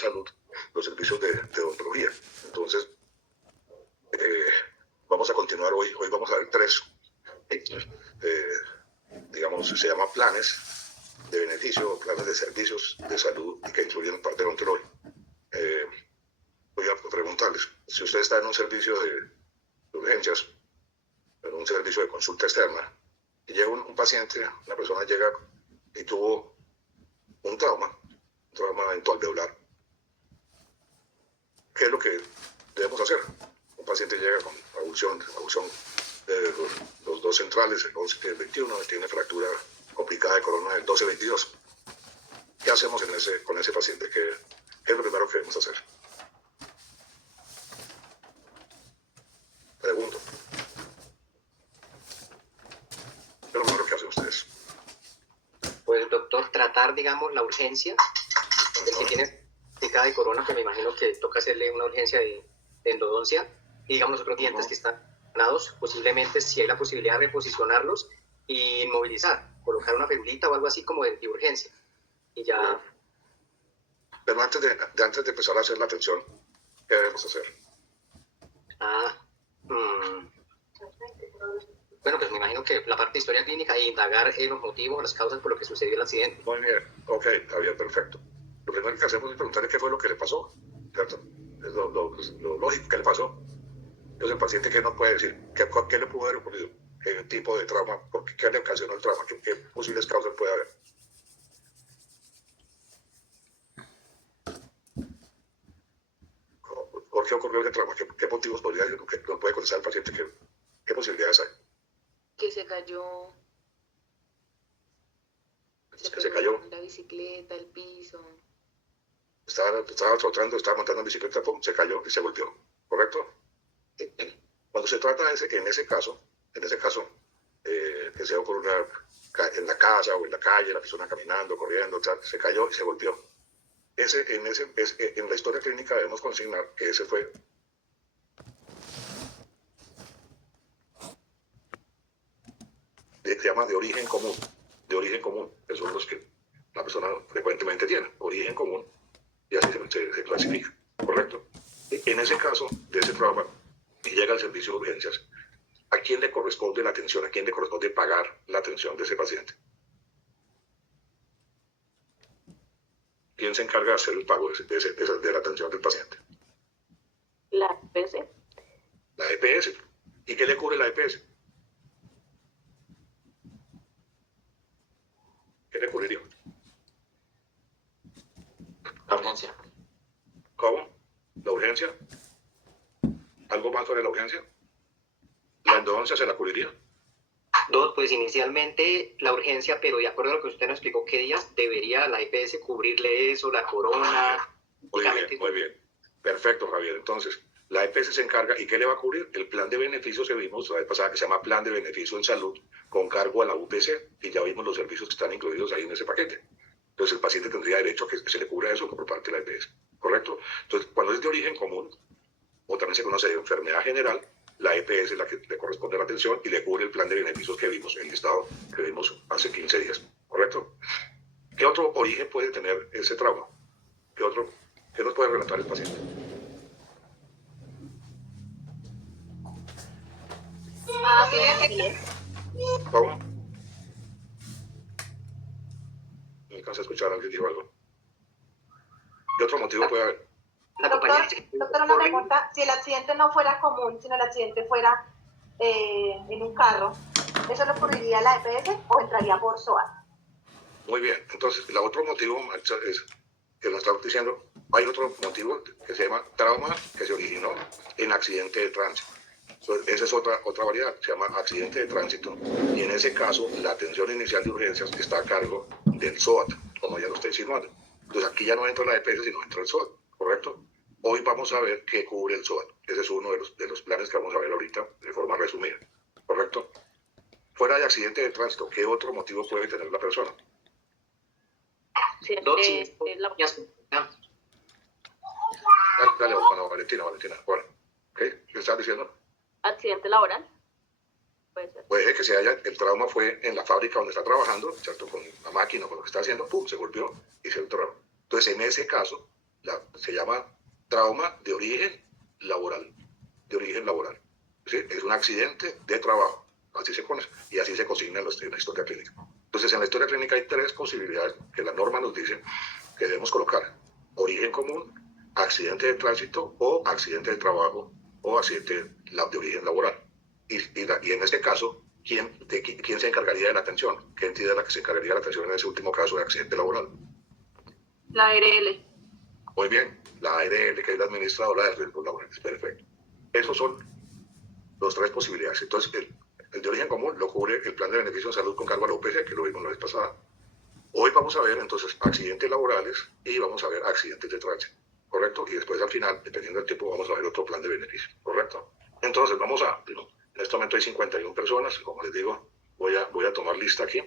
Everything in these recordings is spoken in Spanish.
Salud los servicios de odontología. Entonces, vamos a continuar hoy. Hoy vamos a ver tres, digamos, se llaman planes de beneficio, planes de servicios de salud y que incluyen parte de odontología. Voy a preguntarles, si usted está en un servicio de urgencias, en un servicio de consulta externa, y llega un paciente, una persona llega y tuvo un trauma ventoalveolar, ¿qué es lo que debemos hacer? Un paciente llega con abulsión de los dos centrales, el 11 y el 21, tiene fractura complicada de corona del 12-22. ¿Qué hacemos con ese paciente? ¿Qué es lo primero que debemos hacer? Pregunto. ¿Qué es lo primero que hacen ustedes? Pues, doctor, tratar, digamos, la urgencia del que tiene picada de corona, que me imagino que toca hacerle una urgencia de endodoncia, y digamos los otros dientes que están dañados, posiblemente si hay la posibilidad de reposicionarlos y inmovilizar, colocar una ferulita o algo así como de urgencia. Y ya. Pero antes de empezar a hacer la atención, ¿qué debemos hacer? Bueno, pues me imagino que la parte de historia clínica e indagar en los motivos, las causas por lo que sucedió el accidente. Muy bien, ok, está bien, perfecto. Lo primero que hacemos es preguntarle qué fue lo que le pasó, ¿cierto? Es lo lógico que le pasó. Entonces el paciente, ¿qué nos puede decir? ¿Qué le pudo haber ocurrido? ¿Qué tipo de trauma? ¿Qué le ocasionó el trauma? ¿Qué posibles causas puede haber? ¿Por qué ocurrió ese trauma? ¿Qué motivos podría decir? ¿Qué nos puede contestar el paciente? ¿Qué posibilidades hay? Que se cayó. Se cayó. La bicicleta, el piso. Estaba trotando, estaba montando en bicicleta, pum, se cayó y se golpeó, ¿correcto? Cuando se trata en ese caso, que sea ocurrido en la casa o en la calle, la persona caminando, corriendo, se cayó y se golpeó. En la historia clínica debemos consignar que ese fue se llama de origen común, que son los que la persona frecuentemente tiene, origen común, y así se clasifica, ¿correcto? En ese caso, de ese trauma, y llega al servicio de urgencias, ¿a quién le corresponde la atención? ¿A quién le corresponde pagar la atención de ese paciente? ¿Quién se encarga de hacer el pago de la atención del paciente? La EPS. La EPS. ¿Y qué le cubre la EPS? ¿Qué le cubriría? La urgencia. ¿Cómo? ¿La urgencia? ¿Algo más sobre la urgencia? ¿La endodoncia se la cubriría? Pues inicialmente la urgencia, pero de acuerdo a lo que usted nos explicó, ¿qué días debería la EPS cubrirle eso, la corona? Muy bien. Perfecto, Javier. Entonces, la EPS se encarga, ¿y qué le va a cubrir? El plan de beneficios que vimos la vez pasada, que se llama Plan de Beneficio en Salud, con cargo a la UPC, y ya vimos los servicios que están incluidos ahí en ese paquete. Entonces, el paciente tendría derecho a que se le cubra eso por parte de la EPS, ¿correcto? Entonces, cuando es de origen común, o también se conoce de enfermedad general, la EPS es la que le corresponde la atención y le cubre el plan de beneficios que vimos, el listado que vimos hace 15 días, ¿correcto? ¿Qué otro origen puede tener ese trauma? ¿Qué nos puede relatar el paciente? ¿Cómo? No alcanza a escuchar, alguien dijo algo. ¿Qué otro motivo puede haber? Doctor, una pregunta, si el accidente no fuera común, sino el accidente fuera en un carro, ¿eso lo cubriría la EPS o entraría por SOAT? Muy bien, entonces el otro motivo es que nos está diciendo, hay otro motivo que se llama trauma que se originó en accidente de tránsito. Entonces, esa es otra variedad, se llama accidente de tránsito, y en ese caso la atención inicial de urgencias está a cargo del SOAT, como ya lo estoy insinuando. Entonces aquí ya no entra la EPS, sino entra el SOAT, ¿correcto? Hoy vamos a ver qué cubre el SOAT. Ese es uno de los planes que vamos a ver ahorita de forma resumida, ¿correcto? Fuera de accidente de tránsito, ¿qué otro motivo puede tener la persona? Dale, bueno, Valentina, bueno, ¿qué estás diciendo? Accidente laboral. Puede ser. Puede que el trauma fue en la fábrica donde está trabajando, ¿cierto? Con la máquina, con lo que está haciendo, pum, se golpeó y se enterró. Entonces, en ese caso, se llama trauma de origen laboral. De origen laboral. ¿Sí? Es un accidente de trabajo. Así se conoce. Y así se consigna en la historia clínica. Entonces, en la historia clínica hay 3 posibilidades que la norma nos dice que debemos colocar: origen común, accidente de tránsito o accidente de trabajo o accidente de origen laboral. Y en este caso, ¿quién se encargaría de la atención? ¿Qué entidad es la que se encargaría de la atención en ese último caso de accidente laboral? La ARL. Muy bien, la ARL, que es la administradora de riesgos laborales. Perfecto. Esos son los 3 posibilidades. Entonces, el de origen común lo cubre el plan de beneficio de salud con cargo a la UPC, que lo vimos la vez pasada. Hoy vamos a ver entonces accidentes laborales y vamos a ver accidentes de tránsito, ¿correcto? Y después al final, dependiendo del tiempo, vamos a ver otro plan de beneficio, ¿correcto? Entonces en este momento hay 51 personas, como les digo, voy a tomar lista aquí.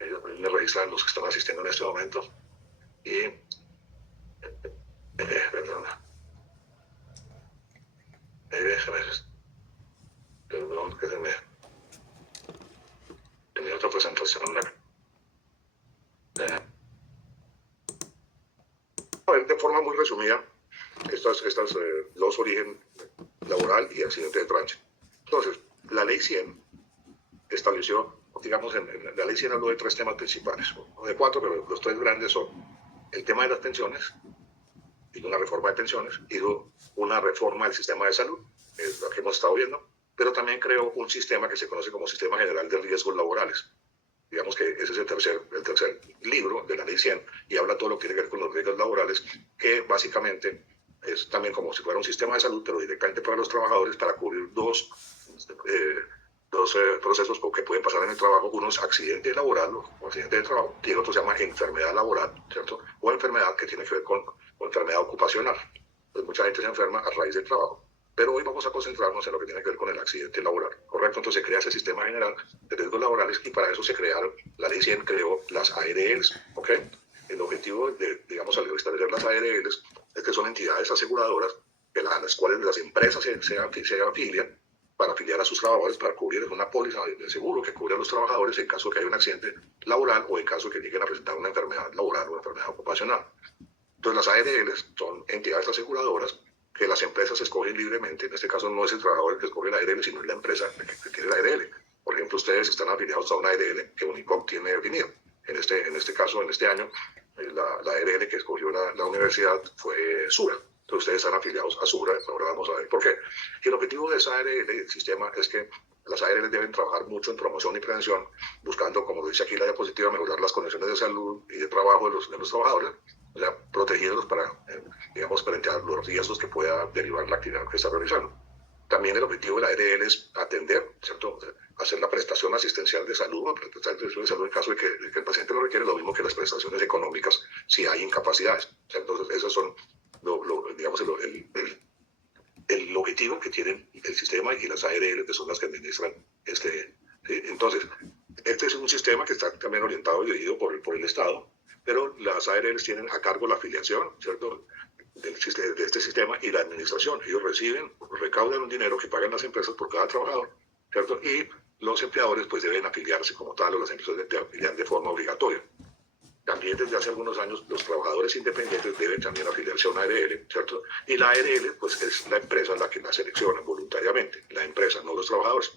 Ellos me registran los que están asistiendo en este momento. Y, perdón, que tenía otra presentación. A ver, de forma muy resumida, estas los origen laboral y accidente de tránsito. Entonces, la ley 100 estableció, digamos, en la ley 100 habló de 3 temas principales, o de 4, pero los 3 grandes son el tema de las pensiones, hizo una reforma de pensiones, hizo una reforma del sistema de salud, es lo que hemos estado viendo, pero también creó un sistema que se conoce como Sistema General de Riesgos Laborales. Digamos que ese es el tercer libro de la ley 100 y habla todo lo que tiene que ver con los riesgos laborales, que básicamente es también como si fuera un sistema de salud, pero directamente para los trabajadores, para cubrir dos procesos que pueden pasar en el trabajo. Uno es accidente laboral o accidente de trabajo, y el otro se llama enfermedad laboral, ¿cierto? O enfermedad que tiene que ver con enfermedad ocupacional. Pues mucha gente se enferma a raíz del trabajo. Pero hoy vamos a concentrarnos en lo que tiene que ver con el accidente laboral, ¿correcto? Entonces se crea ese sistema general de riesgos laborales y para eso se crearon, la ley 100 creó las ARLs, ¿ok? El objetivo digamos, al establecer las ARLs es que son entidades aseguradoras a las cuales las empresas se afilian para afiliar a sus trabajadores, para cubrir una póliza de seguro que cubre a los trabajadores en caso de que haya un accidente laboral o en caso de que lleguen a presentar una enfermedad laboral o enfermedad ocupacional. Entonces las ARLs son entidades aseguradoras que las empresas escogen libremente. En este caso no es el trabajador el que escoge la ARL, sino es la empresa que tiene la ARL. Por ejemplo, ustedes están afiliados a una ARL que Unicom tiene definido. En este caso, en este año, la ARL que escogió la universidad fue Sura. Entonces ustedes están afiliados a Sura. Ahora vamos a ver por qué. Y el objetivo de esa ARL, el sistema, es que las ARL deben trabajar mucho en promoción y prevención, buscando, como dice aquí la diapositiva, mejorar las condiciones de salud y de trabajo de los trabajadores, o sea, protegiéndolos para, digamos, frente a los riesgos que pueda derivar la actividad que está realizando. También el objetivo de la ARL es atender, ¿cierto? Hacer la prestación asistencial de salud, en caso de que el paciente lo requiere, lo mismo que las prestaciones económicas si hay incapacidades. Entonces, esos son, digamos, el objetivo que tienen el sistema y las ARL, que son las que administran Entonces, este es un sistema que está también orientado y dirigido por el Estado, pero las ARLs tienen a cargo la afiliación, ¿cierto?, de este sistema y la administración. Ellos recaudan un dinero que pagan las empresas por cada trabajador, ¿cierto? Y los empleadores pues deben afiliarse como tal, o las empresas deben afiliar de forma obligatoria. También desde hace algunos años los trabajadores independientes deben también afiliarse a una ARL, ¿cierto? Y la ARL pues es la empresa la que la selecciona voluntariamente, la empresa, no los trabajadores.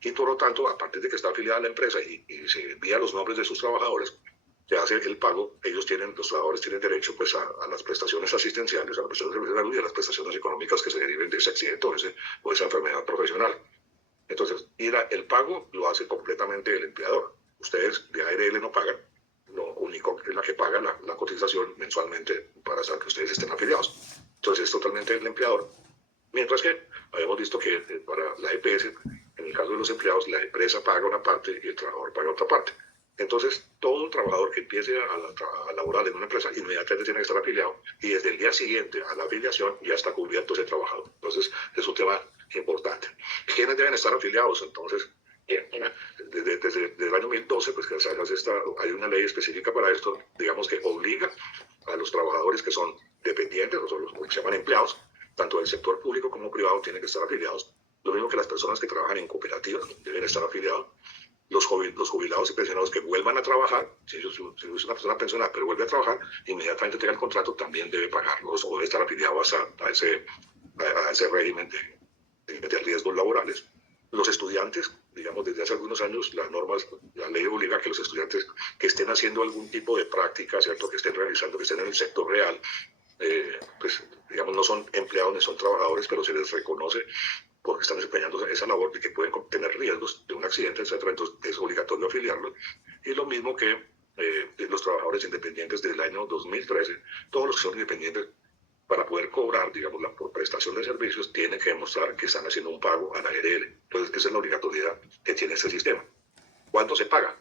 Y por lo tanto, aparte de que está afiliada a la empresa y se envía los nombres de sus trabajadores, se hace el pago, los trabajadores tienen derecho pues a las prestaciones asistenciales, a las prestaciones de salud y a las prestaciones económicas que se deriven de ese accidente o esa enfermedad profesional. Entonces, el pago lo hace completamente el empleador. Ustedes de ARL no pagan, lo único es la que paga la cotización mensualmente para saber que ustedes estén afiliados. Entonces es totalmente el empleador. Mientras que habíamos visto que para la EPS, en el caso de los empleados, la empresa paga una parte y el trabajador paga otra parte. Entonces, todo trabajador que empiece a laborar en una empresa inmediatamente tiene que estar afiliado y desde el día siguiente a la afiliación ya está cubierto ese trabajador. Entonces, es un tema importante. ¿Quiénes deben estar afiliados? Entonces, desde el año 2012, pues hay una ley específica para esto, digamos que obliga a los trabajadores que son dependientes, o los que se llaman empleados, tanto del sector público como privado, tienen que estar afiliados. Lo mismo que las personas que trabajan en cooperativas deben estar afiliados. los jubilados y pensionados que vuelvan a trabajar, si es una persona pensionada pero vuelve a trabajar, inmediatamente tenga el contrato, también debe pagarlos o debe estar afiliado a ese régimen de riesgos laborales. Los estudiantes, digamos, desde hace algunos años, la ley obliga a que los estudiantes que estén haciendo algún tipo de práctica, ¿cierto?, que estén realizando, que estén en el sector real, pues, digamos, no son empleados ni son trabajadores, pero se les reconoce porque están desempeñando esa labor de que pueden tener riesgos de un accidente, etcétera. Entonces es obligatorio afiliarlos. Y lo mismo que los trabajadores independientes del año 2013, todos los que son independientes, para poder cobrar, digamos, por prestación de servicios, tienen que demostrar que están haciendo un pago a la ARL. Entonces esa es la obligatoriedad que tiene este sistema. ¿Cuánto se paga?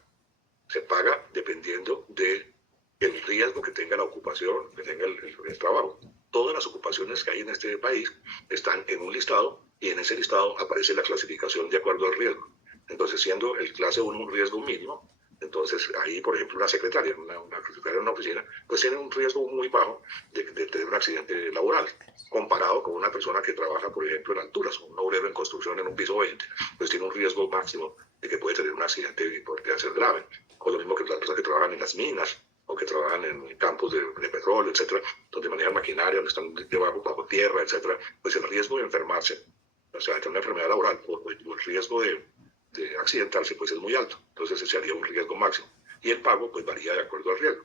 Se paga dependiendo del riesgo que tenga la ocupación, que tenga el trabajo. Todas las ocupaciones que hay en este país están en un listado y en ese listado aparece la clasificación de acuerdo al riesgo. Entonces, siendo el clase 1 un riesgo mínimo, entonces ahí, por ejemplo, una secretaria, una secretaria en una oficina, pues tiene un riesgo muy bajo de tener un accidente laboral, comparado con una persona que trabaja, por ejemplo, en alturas, un obrero en construcción en un piso 20, pues tiene un riesgo máximo de que puede tener un accidente y podría ser grave. O lo mismo que las personas que trabajan en las minas, o que trabajan en campos de petróleo, etcétera, donde manejan maquinaria, donde están bajo tierra, etcétera, pues el riesgo de enfermarse, o sea, de tener una enfermedad laboral, o el riesgo de accidentarse, pues es muy alto. Entonces ese sería un riesgo máximo. Y el pago, pues varía de acuerdo al riesgo.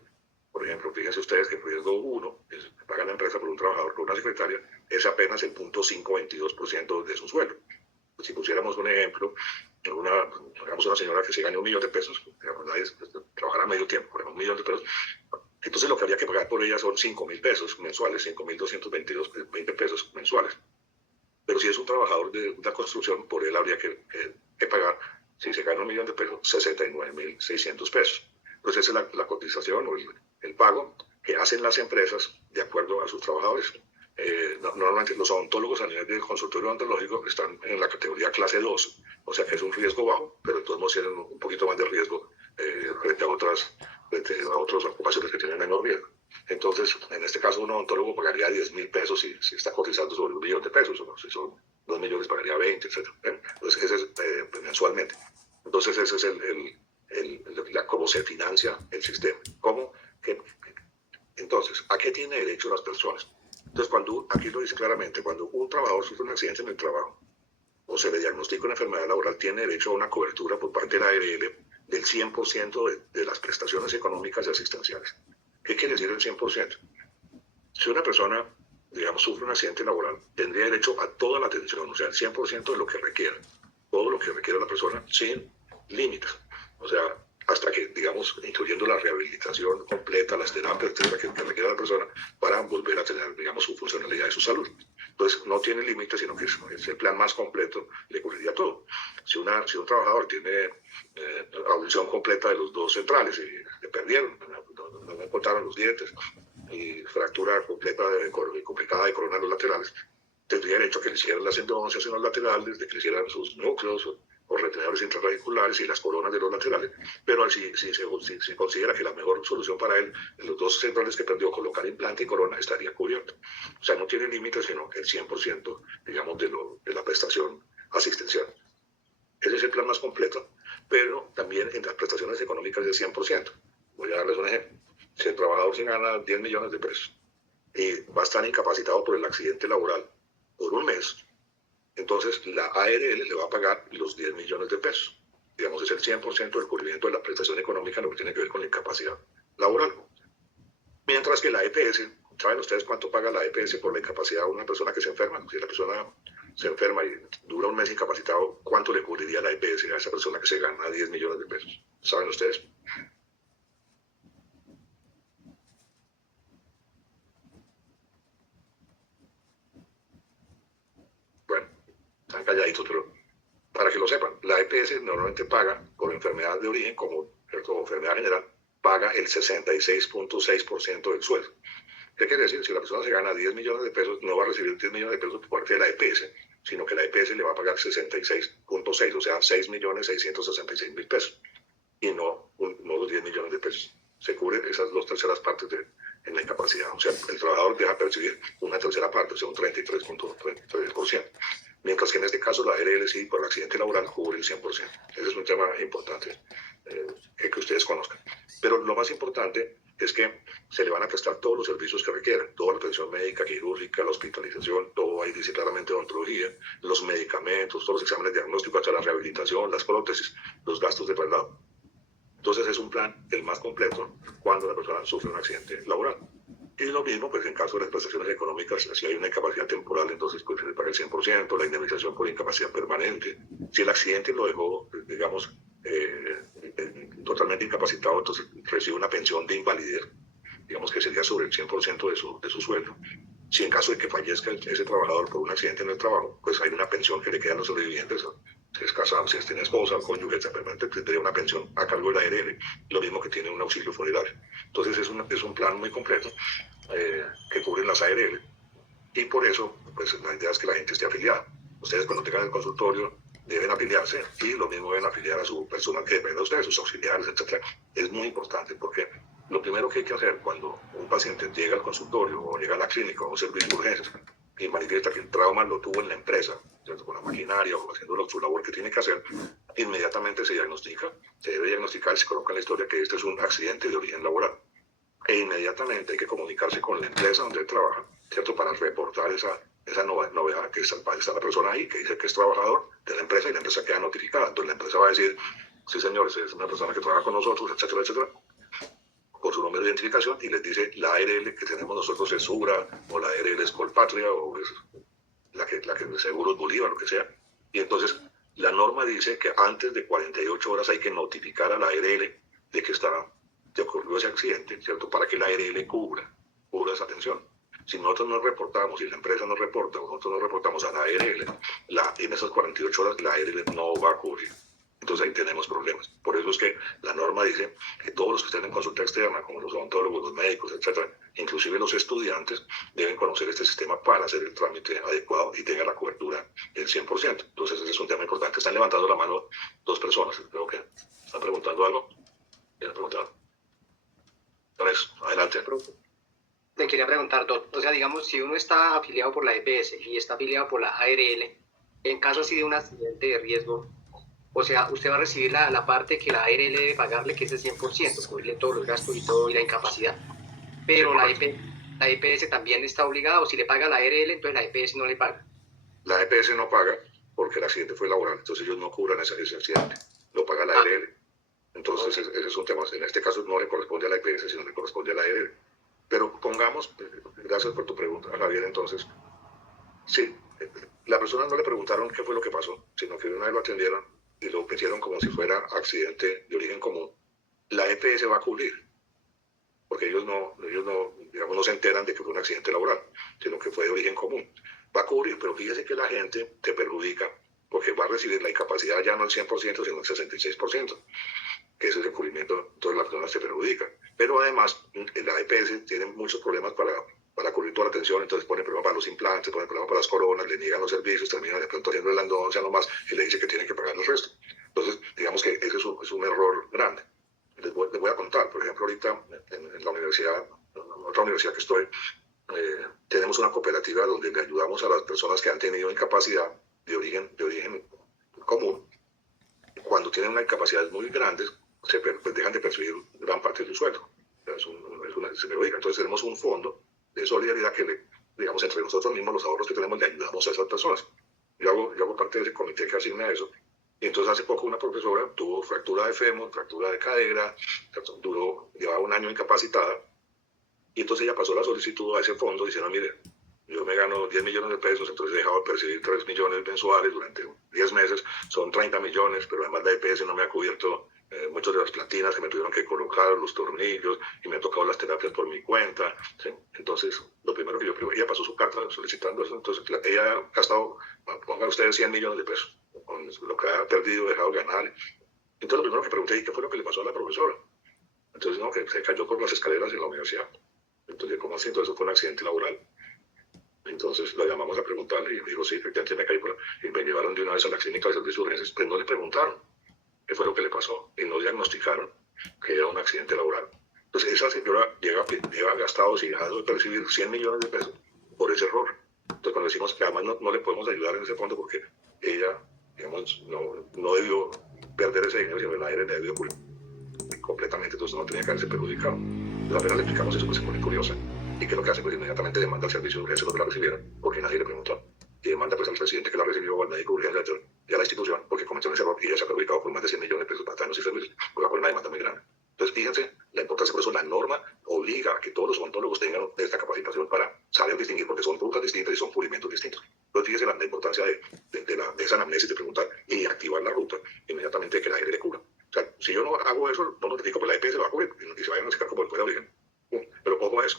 Por ejemplo, fíjense ustedes que el riesgo 1, que paga la empresa por un trabajador, por una secretaria, es apenas el 0.522% de su sueldo. Pues si pusiéramos un ejemplo, digamos una señora que se gane $1.000.000, digamos, trabajará medio tiempo, por ejemplo, $1.000.000, entonces lo que habría que pagar por ella son $5.000 mensuales, 5.220 pesos mensuales. Pero si es un trabajador de una construcción, por él habría que pagar, si se gana $1.000.000, 69.600 pesos. Entonces esa es la cotización o el pago que hacen las empresas de acuerdo a sus trabajadores. Normalmente los odontólogos a nivel del consultorio odontológico están en la categoría clase 2, o sea que es un riesgo bajo, pero de todos modos tienen un poquito más de riesgo frente a otras ocupaciones que tienen menor riesgo. Entonces, en este caso, un odontólogo pagaría 10.000 pesos si está cotizando sobre $1.000.000, o si son 2 millones pagaría 20, etc. Entonces, ese es mensualmente. Entonces, ese es cómo se financia el sistema. Entonces, ¿a qué tiene derecho las personas? Entonces, aquí lo dice claramente, cuando un trabajador sufre un accidente en el trabajo o se le diagnostica una enfermedad laboral, tiene derecho a una cobertura por parte de la ARL del 100% de las prestaciones económicas y asistenciales. ¿Qué quiere decir el 100%? Si una persona, digamos, sufre un accidente laboral, tendría derecho a toda la atención, o sea, el 100% de lo que requiera, todo lo que requiera la persona sin límites. O sea, hasta que, digamos, incluyendo la rehabilitación completa, las terapias, etcétera, que requiera la persona para volver a tener, digamos, su funcionalidad y su salud. Entonces, no tiene límites, sino que es el plan más completo, le cubriría todo. Si un trabajador tiene audición completa de los dos centrales y le perdieron, no me cortaron los dientes, y fractura completa complicada de corona en los laterales, tendría derecho a que le hicieran las endodoncias en los laterales, de que le hicieran sus núcleos o retenedores intrarradiculares y las coronas de los laterales, pero si se considera que la mejor solución para él, en los dos centrales que perdió, colocar implante y corona, estaría cubierto. O sea, no tiene límites, sino el 100%, digamos, de la prestación asistencial. Ese es el plan más completo, pero también en las prestaciones económicas del 100%. Voy a darles un ejemplo. Si el trabajador se gana 10 millones de pesos y va a estar incapacitado por el accidente laboral por un mes, entonces la ARL le va a pagar los 10 millones de pesos. Digamos, es el 100% del cubrimiento de la prestación económica en lo que tiene que ver con la incapacidad laboral. Mientras que la EPS, ¿saben ustedes cuánto paga la EPS por la incapacidad de una persona que se enferma? Si la persona se enferma y dura un mes incapacitado, ¿cuánto le cubriría la EPS a esa persona que se gana 10 millones de pesos? ¿Saben ustedes? Bueno, están calladitos, pero para que lo sepan, la EPS normalmente paga por enfermedad de origen, como enfermedad general, paga el 66.6% del sueldo. ¿Qué quiere decir? Si la persona se gana 10 millones de pesos, no va a recibir 10 millones de pesos por parte de la EPS, sino que la EPS le va a pagar 66.6, o sea, 6.666.000 pesos, y no los 10 millones de pesos. Se cubren esas 2/3 partes en la incapacidad. O sea, el trabajador deja percibir una tercera parte, o sea, un 33.33%. Mientras que en este caso la ARL sí, por el accidente laboral, cubre el 100%. Ese es un tema importante que ustedes conozcan. Pero lo más importante es que se le van a prestar todos los servicios que requieran, toda la atención médica, quirúrgica, la hospitalización, todo ahí dice claramente odontología, los medicamentos, todos los exámenes diagnósticos, hasta la rehabilitación, las prótesis, los gastos de traslado. Entonces es un plan el más completo cuando la persona sufre un accidente laboral. Y lo mismo, pues en caso de las prestaciones económicas, si hay una incapacidad temporal, entonces pues se le paga el 100%, la indemnización por incapacidad permanente. Si el accidente lo dejó, digamos, totalmente incapacitado, entonces recibe una pensión de invalidez, digamos que sería sobre el 100% de su sueldo. Si en caso de que fallezca ese trabajador por un accidente en el trabajo, pues hay una pensión que le queda a los sobrevivientes. Si es casado, si tiene esposa, cónyuge, permanente, tendría una pensión a cargo de la ARL, lo mismo que tiene un auxilio funerario. Entonces es un plan muy completo que cubre las ARL. Y por eso, pues la idea es que la gente esté afiliada. Ustedes cuando tengan el consultorio deben afiliarse y lo mismo deben afiliar a su personal que depende de ustedes, sus auxiliares, etc. Es muy importante porque lo primero que hay que hacer cuando un paciente llega al consultorio o llega a la clínica o a un servicio de urgencias y manifiesta que el trauma lo tuvo en la empresa, ¿cierto? Con la maquinaria o haciendo su labor que tiene que hacer, inmediatamente se diagnostica, se debe diagnosticar, se coloca en la historia que este es un accidente de origen laboral. E inmediatamente hay que comunicarse con la empresa donde él trabaja, ¿cierto? Para reportar esa novedad que está la persona ahí, que dice que es trabajador de la empresa y la empresa queda notificada. Entonces la empresa va a decir, sí señores, es una persona que trabaja con nosotros, etcétera, etcétera, por su número de identificación y les dice la ARL que tenemos nosotros es Sura o la ARL es Colpatria o es la que Seguros Bolívar, lo que sea. Y entonces la norma dice que antes de 48 horas hay que notificar a la ARL de que ocurrió ese accidente, ¿cierto? Para que la ARL cubra esa atención. Si nosotros nos reportamos, si la empresa nos reporta o nosotros nos reportamos a la ARL, en esas 48 horas la ARL no va a cubrir. Entonces ahí tenemos problemas. Por eso es que la norma dice que todos los que estén en consulta externa, como los odontólogos, los médicos, etcétera, inclusive los estudiantes, deben conocer este sistema para hacer el trámite adecuado y tenga la cobertura del 100%. Entonces ese es un tema importante. Están levantando la mano dos personas. Creo que están preguntando algo. ¿Quieren preguntar? Entonces, adelante. Te quería preguntar, doctor, o sea, digamos, si uno está afiliado por la EPS y está afiliado por la ARL, en caso así de un accidente de riesgo, o sea, usted va a recibir la parte que la ARL debe pagarle, que es el 100%, cubrirle todos los gastos y todo, y la incapacidad. Pero la EPS también está obligada, o si le paga la ARL, entonces la EPS no le paga. La EPS no paga porque el accidente fue laboral, entonces ellos no cubran ese accidente, lo paga la ARL. Entonces ese es un tema, en este caso no le corresponde a la EPS, sino le corresponde a la ARL. Pero pongamos, gracias por tu pregunta, Javier, entonces, sí, la persona no le preguntaron qué fue lo que pasó, sino que una vez lo atendieron y lo metieron como si fuera accidente de origen común. La EPS va a cubrir, porque ellos no, digamos, no se enteran de que fue un accidente laboral, sino que fue de origen común. Va a cubrir, pero fíjese que la gente te perjudica porque va a recibir la incapacidad ya no el 100%, sino el 66%, que ese es el cubrimiento, entonces la persona se perjudica. Pero además, la EPS tiene muchos problemas para cubrir toda la atención, entonces pone problemas para los implantes, pone problemas para las coronas, le niegan los servicios, termina de pronto haciendo la endodoncia nomás y le dice que tienen que pagar el resto. Entonces, digamos que ese es un error grande. Les voy a contar, por ejemplo, ahorita en la universidad, en otra universidad que estoy, tenemos una cooperativa donde le ayudamos a las personas que han tenido incapacidad de origen común. Cuando tienen una incapacidad muy grande, pues dejan de percibir gran parte de su sueldo. Se me oiga. Entonces tenemos un fondo de solidaridad que, digamos, entre nosotros mismos, los ahorros que tenemos, le ayudamos a esas personas. Yo hago parte de ese comité que asigna eso. Y entonces hace poco una profesora tuvo fractura de fémur, fractura de cadera, llevaba un año incapacitada, y entonces ella pasó la solicitud a ese fondo diciendo, mire, yo me gano 10 millones de pesos, entonces he dejado de percibir 3 millones mensuales durante 10 meses, son 30 millones, pero además la EPS no me ha cubierto muchas de las platinas que me tuvieron que colocar, los tornillos, y me ha tocado las terapias por mi cuenta, ¿sí? Entonces, lo primero que ella pasó su carta solicitando eso, entonces ella ha gastado, pongan ustedes 100 millones de pesos, con lo que ha perdido, dejado de ganar. Entonces, lo primero que pregunté, ¿y qué fue lo que le pasó a la profesora? Entonces, no, que se cayó por las escaleras en la universidad. Entonces, ¿cómo así? Entonces, eso fue un accidente laboral. Entonces lo llamamos a preguntarle y me dijo, sí, efectivamente me caí y me llevaron de una vez a la clínica de servicios de urgencias, pero no le preguntaron qué fue lo que le pasó y no diagnosticaron que era un accidente laboral. Entonces esa señora lleva gastado y dejado de percibir 100 millones de pesos por ese error. Entonces, cuando decimos que además no le podemos ayudar en ese fondo porque ella, digamos, no debió perder ese dinero, sino el aire le debió cubrir completamente, entonces no tenía que haberse perjudicado. Entonces apenas le explicamos eso, pues se pone curiosa. ¿Y qué es lo que hace? Pues inmediatamente demanda al servicio de urgencia que la recibieron, porque nadie le preguntó. Y demanda pues al residente que la recibió, al médico de urgencia y a la institución, porque cometió ese error y ella se ha perjudicado por más de 100 millones de pesos para daños y servicios, porque va a poner una demanda muy grande. Entonces, fíjense la importancia, por eso la norma obliga a que todos los odontólogos tengan esta capacitación para saber distinguir, porque son rutas distintas y son cubrimientos distintos. Entonces, fíjense la importancia de esa anamnesis, de preguntar y activar la ruta inmediatamente de que la ARL cubra. O sea, si yo no hago eso, no notifico, pues la EPS lo va a cubrir y se va a notificar como el código de origen. Pero ojo a eso.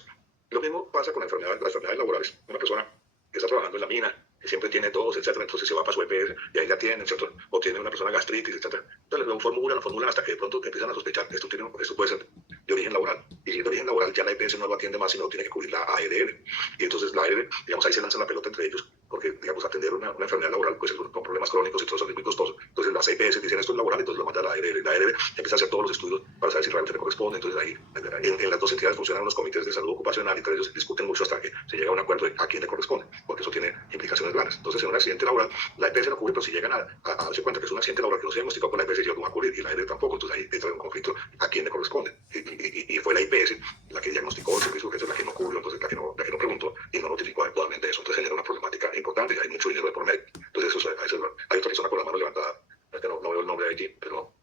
Lo mismo pasa con las enfermedades laborales. Una persona que está trabajando en la mina, que siempre tiene tos, etcétera, entonces se va para su EPS y ahí la tienen, ¿cierto? O tiene una persona gastritis, etcétera. Entonces lo formulan hasta que de pronto empiezan a sospechar que esto puede ser de origen laboral. Y si es de origen laboral, ya la EPS no lo atiende más, sino tiene que cubrir la ARL. Y entonces la ARL, digamos, ahí se lanzan la pelota entre ellos, porque, digamos, atender una enfermedad laboral, pues con problemas crónicos y todo eso es muy costoso. Entonces las EPS dicen esto es laboral, entonces lo manda a la ARL. La ARL empieza a hacer todos los estudios para saber si realmente le corresponde. Entonces ahí, en las dos entidades funcionan unos comités de salud ocupacional y entre ellos discuten mucho hasta que se llega a un acuerdo de a quién le corresponde, porque eso tiene implicaciones grandes. Entonces, en un accidente laboral, la EPS no cubre, pero si llegan a darse cuenta que es un accidente laboral que no se ha diagnosticado con la EPS, yo no va a cubrir y la ARL tampoco. Entonces ahí entra un conflicto a quién le corresponde. Y fue la IPS la que diagnosticó el servicio de urgencia, la que no cubrió, entonces la que no preguntó y no notificó adecuadamente eso. Entonces genera una problemática importante y hay mucho dinero de por medio. Entonces hay otra persona con la mano levantada, es que no veo el nombre de aquí, pero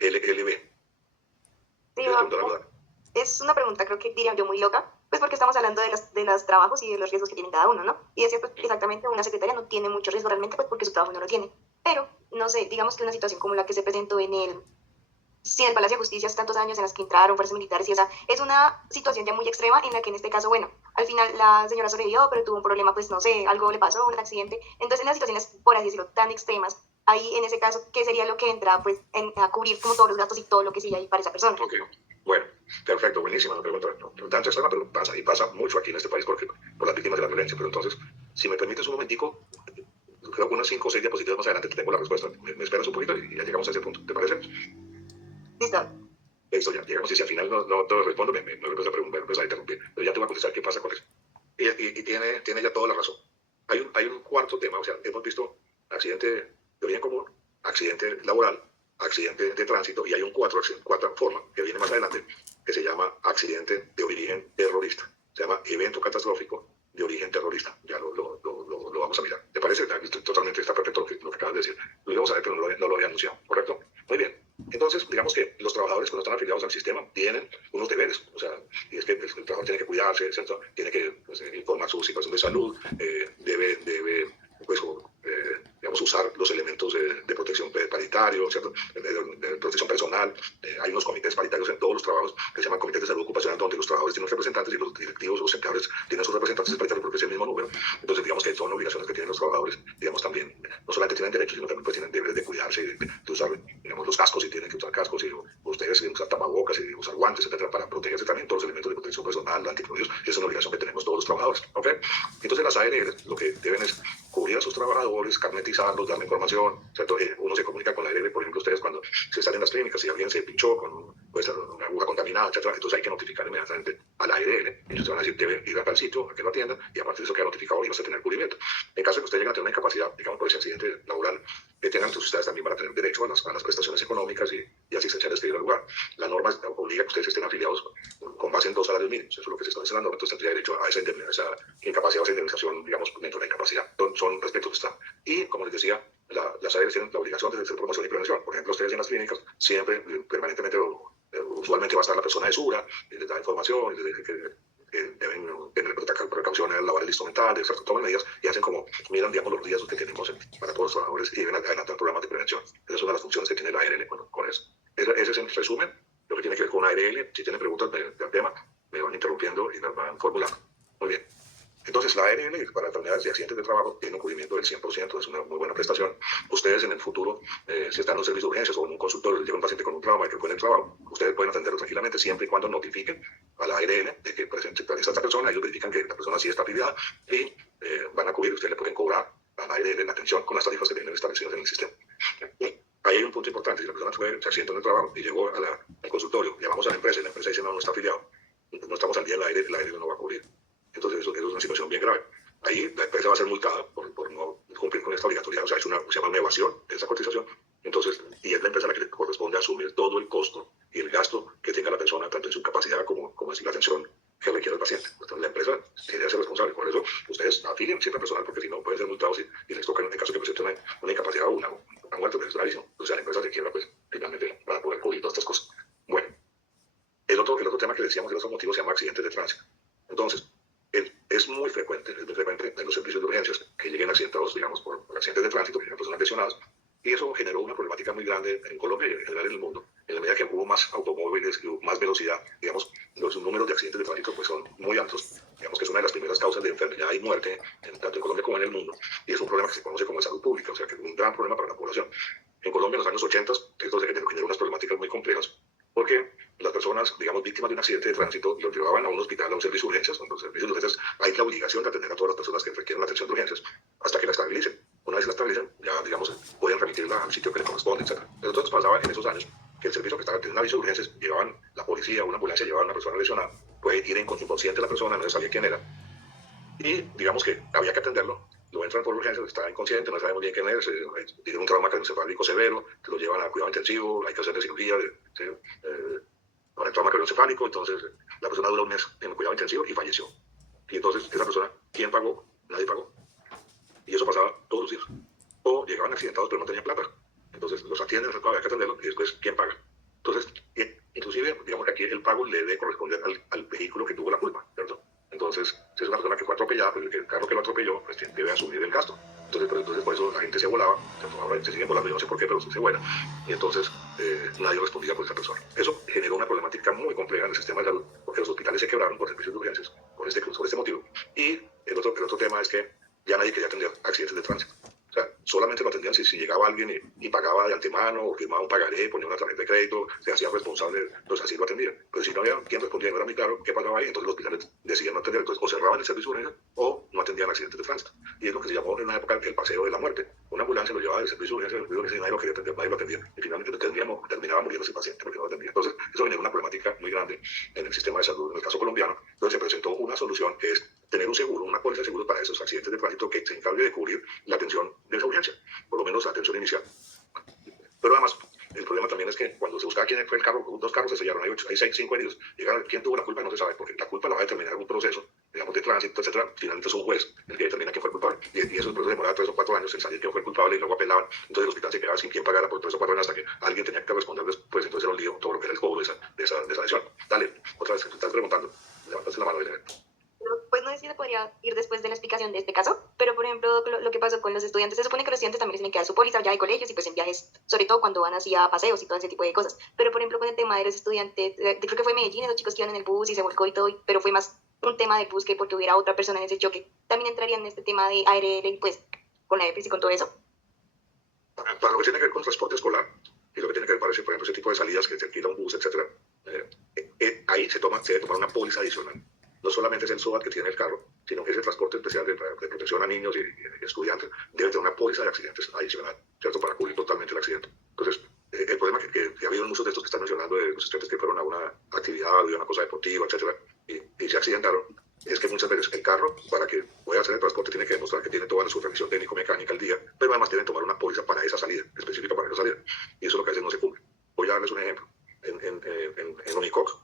LB. Sí, es una pregunta, creo que diría yo muy loca, pues porque estamos hablando de los trabajos y de los riesgos que tienen cada uno, ¿no? Y es cierto, exactamente, una secretaria no tiene mucho riesgo realmente, pues porque su trabajo no lo tiene. Pero, no sé, digamos que una situación como la que se presentó en el Palacio de Justicia hace tantos años en las que entraron fuerzas militares y esa, es una situación ya muy extrema en la que en este caso, bueno, al final la señora sobrevivió, pero tuvo un problema, pues no sé, algo le pasó, un accidente. Entonces, en las situaciones, por así decirlo, tan extremas, ahí en ese caso, ¿qué sería lo que entra pues a cubrir como todos los gastos y todo lo que sigue ahí para esa persona? Ok, bueno, perfecto, buenísima la pregunta. Tanto extrema, pero pasa, y pasa mucho aquí en este país porque, por las víctimas de la violencia. Pero entonces, si me permites un momentico, creo que unas 5 o 6 diapositivas más adelante te tengo la respuesta. Me esperas un poquito y ya llegamos a ese punto, ¿te parece? Listo. Listo, ya llegamos. Y si al final no te respondo, me empiezas a interrumpir. Pero ya te voy a contestar qué pasa con eso. Y tiene ya toda la razón. Hay un cuarto tema, o sea, hemos visto accidente de origen común, accidente laboral, accidente de tránsito, y hay un cuarta forma que viene más adelante, que se llama accidente de origen terrorista. Se llama evento catastrófico de origen terrorista. Ya lo vamos a mirar. ¿Te parece? Totalmente está perfecto lo que acabas de decir. Lo íbamos a ver, pero no lo había anunciado, ¿correcto? Muy bien. Entonces, digamos que los trabajadores cuando están afiliados al sistema tienen unos deberes, o sea, y es que el trabajador tiene que cuidarse, ¿cierto? Tiene que informar su situación de salud, debe pues, digamos, usar los elementos de protección paritario, ¿cierto? De protección personal. Hay unos comités paritarios en todos los trabajos que se llaman comités de salud ocupacional, donde los trabajadores tienen representantes y los directivos o los empleadores tienen sus representantes paritarios porque es el mismo número. Entonces, digamos que son obligaciones que tienen los trabajadores, digamos, también, no solamente tienen derechos, sino también pues, tienen deberes de cuidarse, de usar, digamos, los cascos, y tienen que usar cascos, y ustedes tienen que usar tapabocas, y usar guantes, etcétera, para protegerse también todos los elementos de protección personal, antifluidos, y es una obligación que tenemos todos los trabajadores, ¿ok? Entonces, las ARL lo que deben es cubrir a sus trabajadores, carnetizarlos, darle información, ¿cierto? Uno se comunica con la ARL, por ejemplo, ustedes cuando se están en las clínicas, si alguien se pinchó con una aguja contaminada, etcétera, entonces hay que notificar inmediatamente a la ARL. Ellos te van a decir, deben ir a tal sitio, a que lo atiendan, y a partir de eso queda notificado y vas a tener cubrimiento. En caso de que usted llegue a tener una incapacidad, digamos, por ese accidente laboral que tengan, entonces ustedes también van a tener derecho a las prestaciones económicas y asistencia al exterior del lugar. La norma obliga a que ustedes estén afiliados con base en 2 salarios mínimos, eso es lo que se establece en la norma, entonces tendría derecho a esa incapacidad o esa indemnización, digamos, dentro de la incapacidad. Son respectos de Estado. Y, como les decía, las ARL tienen la obligación de hacer promoción y prevención. Por ejemplo, ustedes en las clínicas siempre, permanentemente, usualmente va a estar la persona de Sura, y les da información, que deben tener precauciones al lavar el instrumental, toman medidas y hacen como, miran, digamos, los riesgos que tenemos para todos los trabajadores y deben adelantar programas de prevención. Esa es una de las funciones que tiene la ARL con eso. Ese es en resumen lo que tiene que ver con ARL. Si tienen preguntas del tema, me van interrumpiendo y las van formulando. Muy bien. Entonces, la ARL para enfermedades y accidentes de trabajo tiene un cubrimiento del 100%, es una muy buena prestación. Ustedes en el futuro, si están en un servicio de urgencias o en un consultorio, llega un paciente con un trauma que fue en el trabajo, ustedes pueden atenderlo tranquilamente siempre y cuando notifiquen a la ARL de que está esta persona, ellos verifican que la persona sí está afiliada y van a cubrir, ustedes le pueden cobrar a la ARL la atención con las tarifas que tienen establecidas en el sistema. Ahí hay un punto importante, si la persona se accidentó en el trabajo y llegó al consultorio, llamamos a la empresa y la empresa dice no está afiliado, no estamos al día, la ARL no va a cubrir. Entonces eso es una situación bien grave. ahí la empresa va a ser multada por no cumplir con esta obligatoriedad, o sea, se llama una evasión de esa cotización. Entonces, y es la empresa a la que le corresponde asumir todo el costo y el gasto que tenga la persona, tanto en su capacidad como en la atención que requiere el paciente. Entonces, la empresa tiene que ser responsable. Por eso, ustedes afilien siempre personal, porque si no, pueden ser multados y les toca, en el caso que presenten una incapacidad o una muerte, pues es gravísimo. O sea, la empresa se quiebra, pues, finalmente, para poder cubrir todas estas cosas. Bueno, el otro tema que decíamos de los motivos se llama accidentes de tránsito. Entonces, es muy frecuente en los servicios de urgencias que lleguen accidentados, digamos, por accidentes de tránsito, que lleguen personas lesionadas, y eso generó una problemática muy grande en Colombia y en general en el mundo. En la medida que hubo más automóviles y más velocidad, digamos, los números de accidentes de tránsito pues, son muy altos. Digamos que es una de las primeras causas de enfermedad y muerte, tanto en Colombia como en el mundo, y es un problema que se conoce como de salud pública, o sea, que es un gran problema para la población. En Colombia, en los años 80, esto generó unas problemáticas muy complejas, porque las personas, digamos, víctimas de un accidente de tránsito, los llevaban a un hospital, a un servicio de urgencias. En los servicios de urgencias hay la obligación de atender a todas las personas que requieren la atención de urgencias hasta que la estabilicen. Una vez la estabilicen, ya, digamos, pueden remitirla al sitio que le corresponde, etc. Entonces pasaba en esos años que el servicio que estaba teniendo un aviso de urgencias, llevaban la policía, una ambulancia, llevaban a una persona lesionada, puede ir inconsciente la persona, no se sabía quién era, y digamos que había que atenderlo. Lo entran por urgencias, está inconsciente, no sabe muy bien quién es, tiene un trauma craneoencefálico severo, te lo llevan a cuidado intensivo, hay que hacerle cirugía con el trauma craneoencefálico. Entonces la persona dura un mes en el cuidado intensivo y falleció. Y entonces esa persona, ¿quién pagó? Nadie pagó. Y eso pasaba todos los días. O llegaban accidentados pero no tenían plata. Entonces los atienden, había que atenderlo y después, ¿quién paga? Entonces, inclusive, digamos que aquí el pago le debe corresponder al vehículo que tuvo la culpa, ¿cierto? Entonces, si es una persona que fue atropellada, pues el carro que lo atropelló pues, debe asumir el gasto. Entonces, por eso la gente se volaba, ahora se siguen volando, yo no sé por qué, pero se vuela. Y entonces nadie respondía por esa persona. Eso generó una problemática muy compleja en el sistema de salud, porque los hospitales se quebraron por servicios de urgencias por este motivo. Y el otro tema es que ya nadie quería atender accidentes de tránsito. O sea, solamente lo atendían si llegaba alguien y pagaba de antemano, o firmaba un pagaré, ponía una tarjeta de crédito, se hacía responsable, pues así lo atendían. Pero si no había quien respondía, no era muy claro qué pasaba ahí, entonces los hospitales decidían no atender. Entonces, o cerraban el servicio de urgencia o no atendían accidentes de tránsito. Y es lo que se llamó en una época el paseo de la muerte. Una ambulancia lo llevaba del servicio de urgencia y nadie lo quería atender, nadie lo atendía. Y finalmente terminaba muriendo ese paciente porque no lo atendía. Entonces, eso generó una problemática muy grande en el sistema de salud. En el caso colombiano, entonces se presentó una solución que es tener un seguro, una póliza de seguro para esos accidentes de tránsito que se encargue de cubrir la atención de esa urgencia, por lo menos la atención inicial. Pero además, el problema también es que cuando se buscaba quién fue el carro, 2 carros se sellaron, hay 5 heridos. ¿Quién tuvo la culpa? No se sabe, porque la culpa la va a determinar un proceso, digamos, de tránsito, etcétera. Finalmente es un juez el que determina quién fue el culpable. Y eso el proceso demoraba 3 o 4 años en saber quién fue el culpable y luego apelaban. Entonces el hospital se quedaba sin quien pagara por 3 o 4 años hasta que alguien tenía que responder después. Entonces era un lío todo lo que era el cobro de esa lesión. Dale, otra vez, te estás preguntando. Levantaste la mano, Belén. Pues no sé si se podría ir después de la explicación de este caso, pero por ejemplo, lo que pasó con los estudiantes, se supone que los estudiantes también tienen que dar su póliza ya de colegios y pues en viajes, sobre todo cuando van así a paseos y todo ese tipo de cosas. Pero por ejemplo, con el tema de los estudiantes, creo que fue en Medellín, los chicos que iban en el bus y se volcó y todo, pero fue más un tema del bus que porque hubiera otra persona en ese choque. También entraría en este tema de ARL, pues con la EPS y con todo eso. Para lo que tiene que ver con transporte escolar y lo que tiene que ver, por ejemplo, ese tipo de salidas que se alquila un bus, etcétera, ahí se debe tomar una póliza adicional. No solamente es el SOAT que tiene el carro, sino que ese transporte especial de protección a niños y estudiantes debe tener una póliza de accidentes adicional, ¿cierto? Para cubrir totalmente el accidente. Entonces, el problema que ha habido en muchos de estos que están mencionando, de los estudiantes que fueron a una actividad, a una cosa deportiva, etcétera, y se accidentaron, es que muchas veces el carro, para que pueda hacer el transporte, tiene que demostrar que tiene toda su revisión técnico-mecánica al día, pero además tienen que tomar una póliza para esa salida, específica para esa salida. Y eso es lo que a veces no se cumple. Voy a darles un ejemplo. En Unicoc,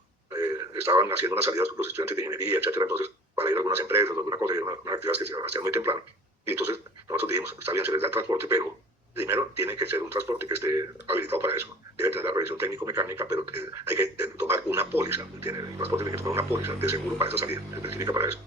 estaban haciendo unas salidas con los estudiantes de ingeniería, etcétera, entonces para ir a algunas empresas, alguna cosa, una actividad que se hacían muy temprano. Y entonces nosotros dijimos, está bien, se les da el transporte, pero primero tiene que ser un transporte que esté habilitado para eso. Debe tener la revisión técnico-mecánica, pero hay que tomar una póliza, el transporte tiene que tomar una póliza de seguro para esa salida, específica para eso.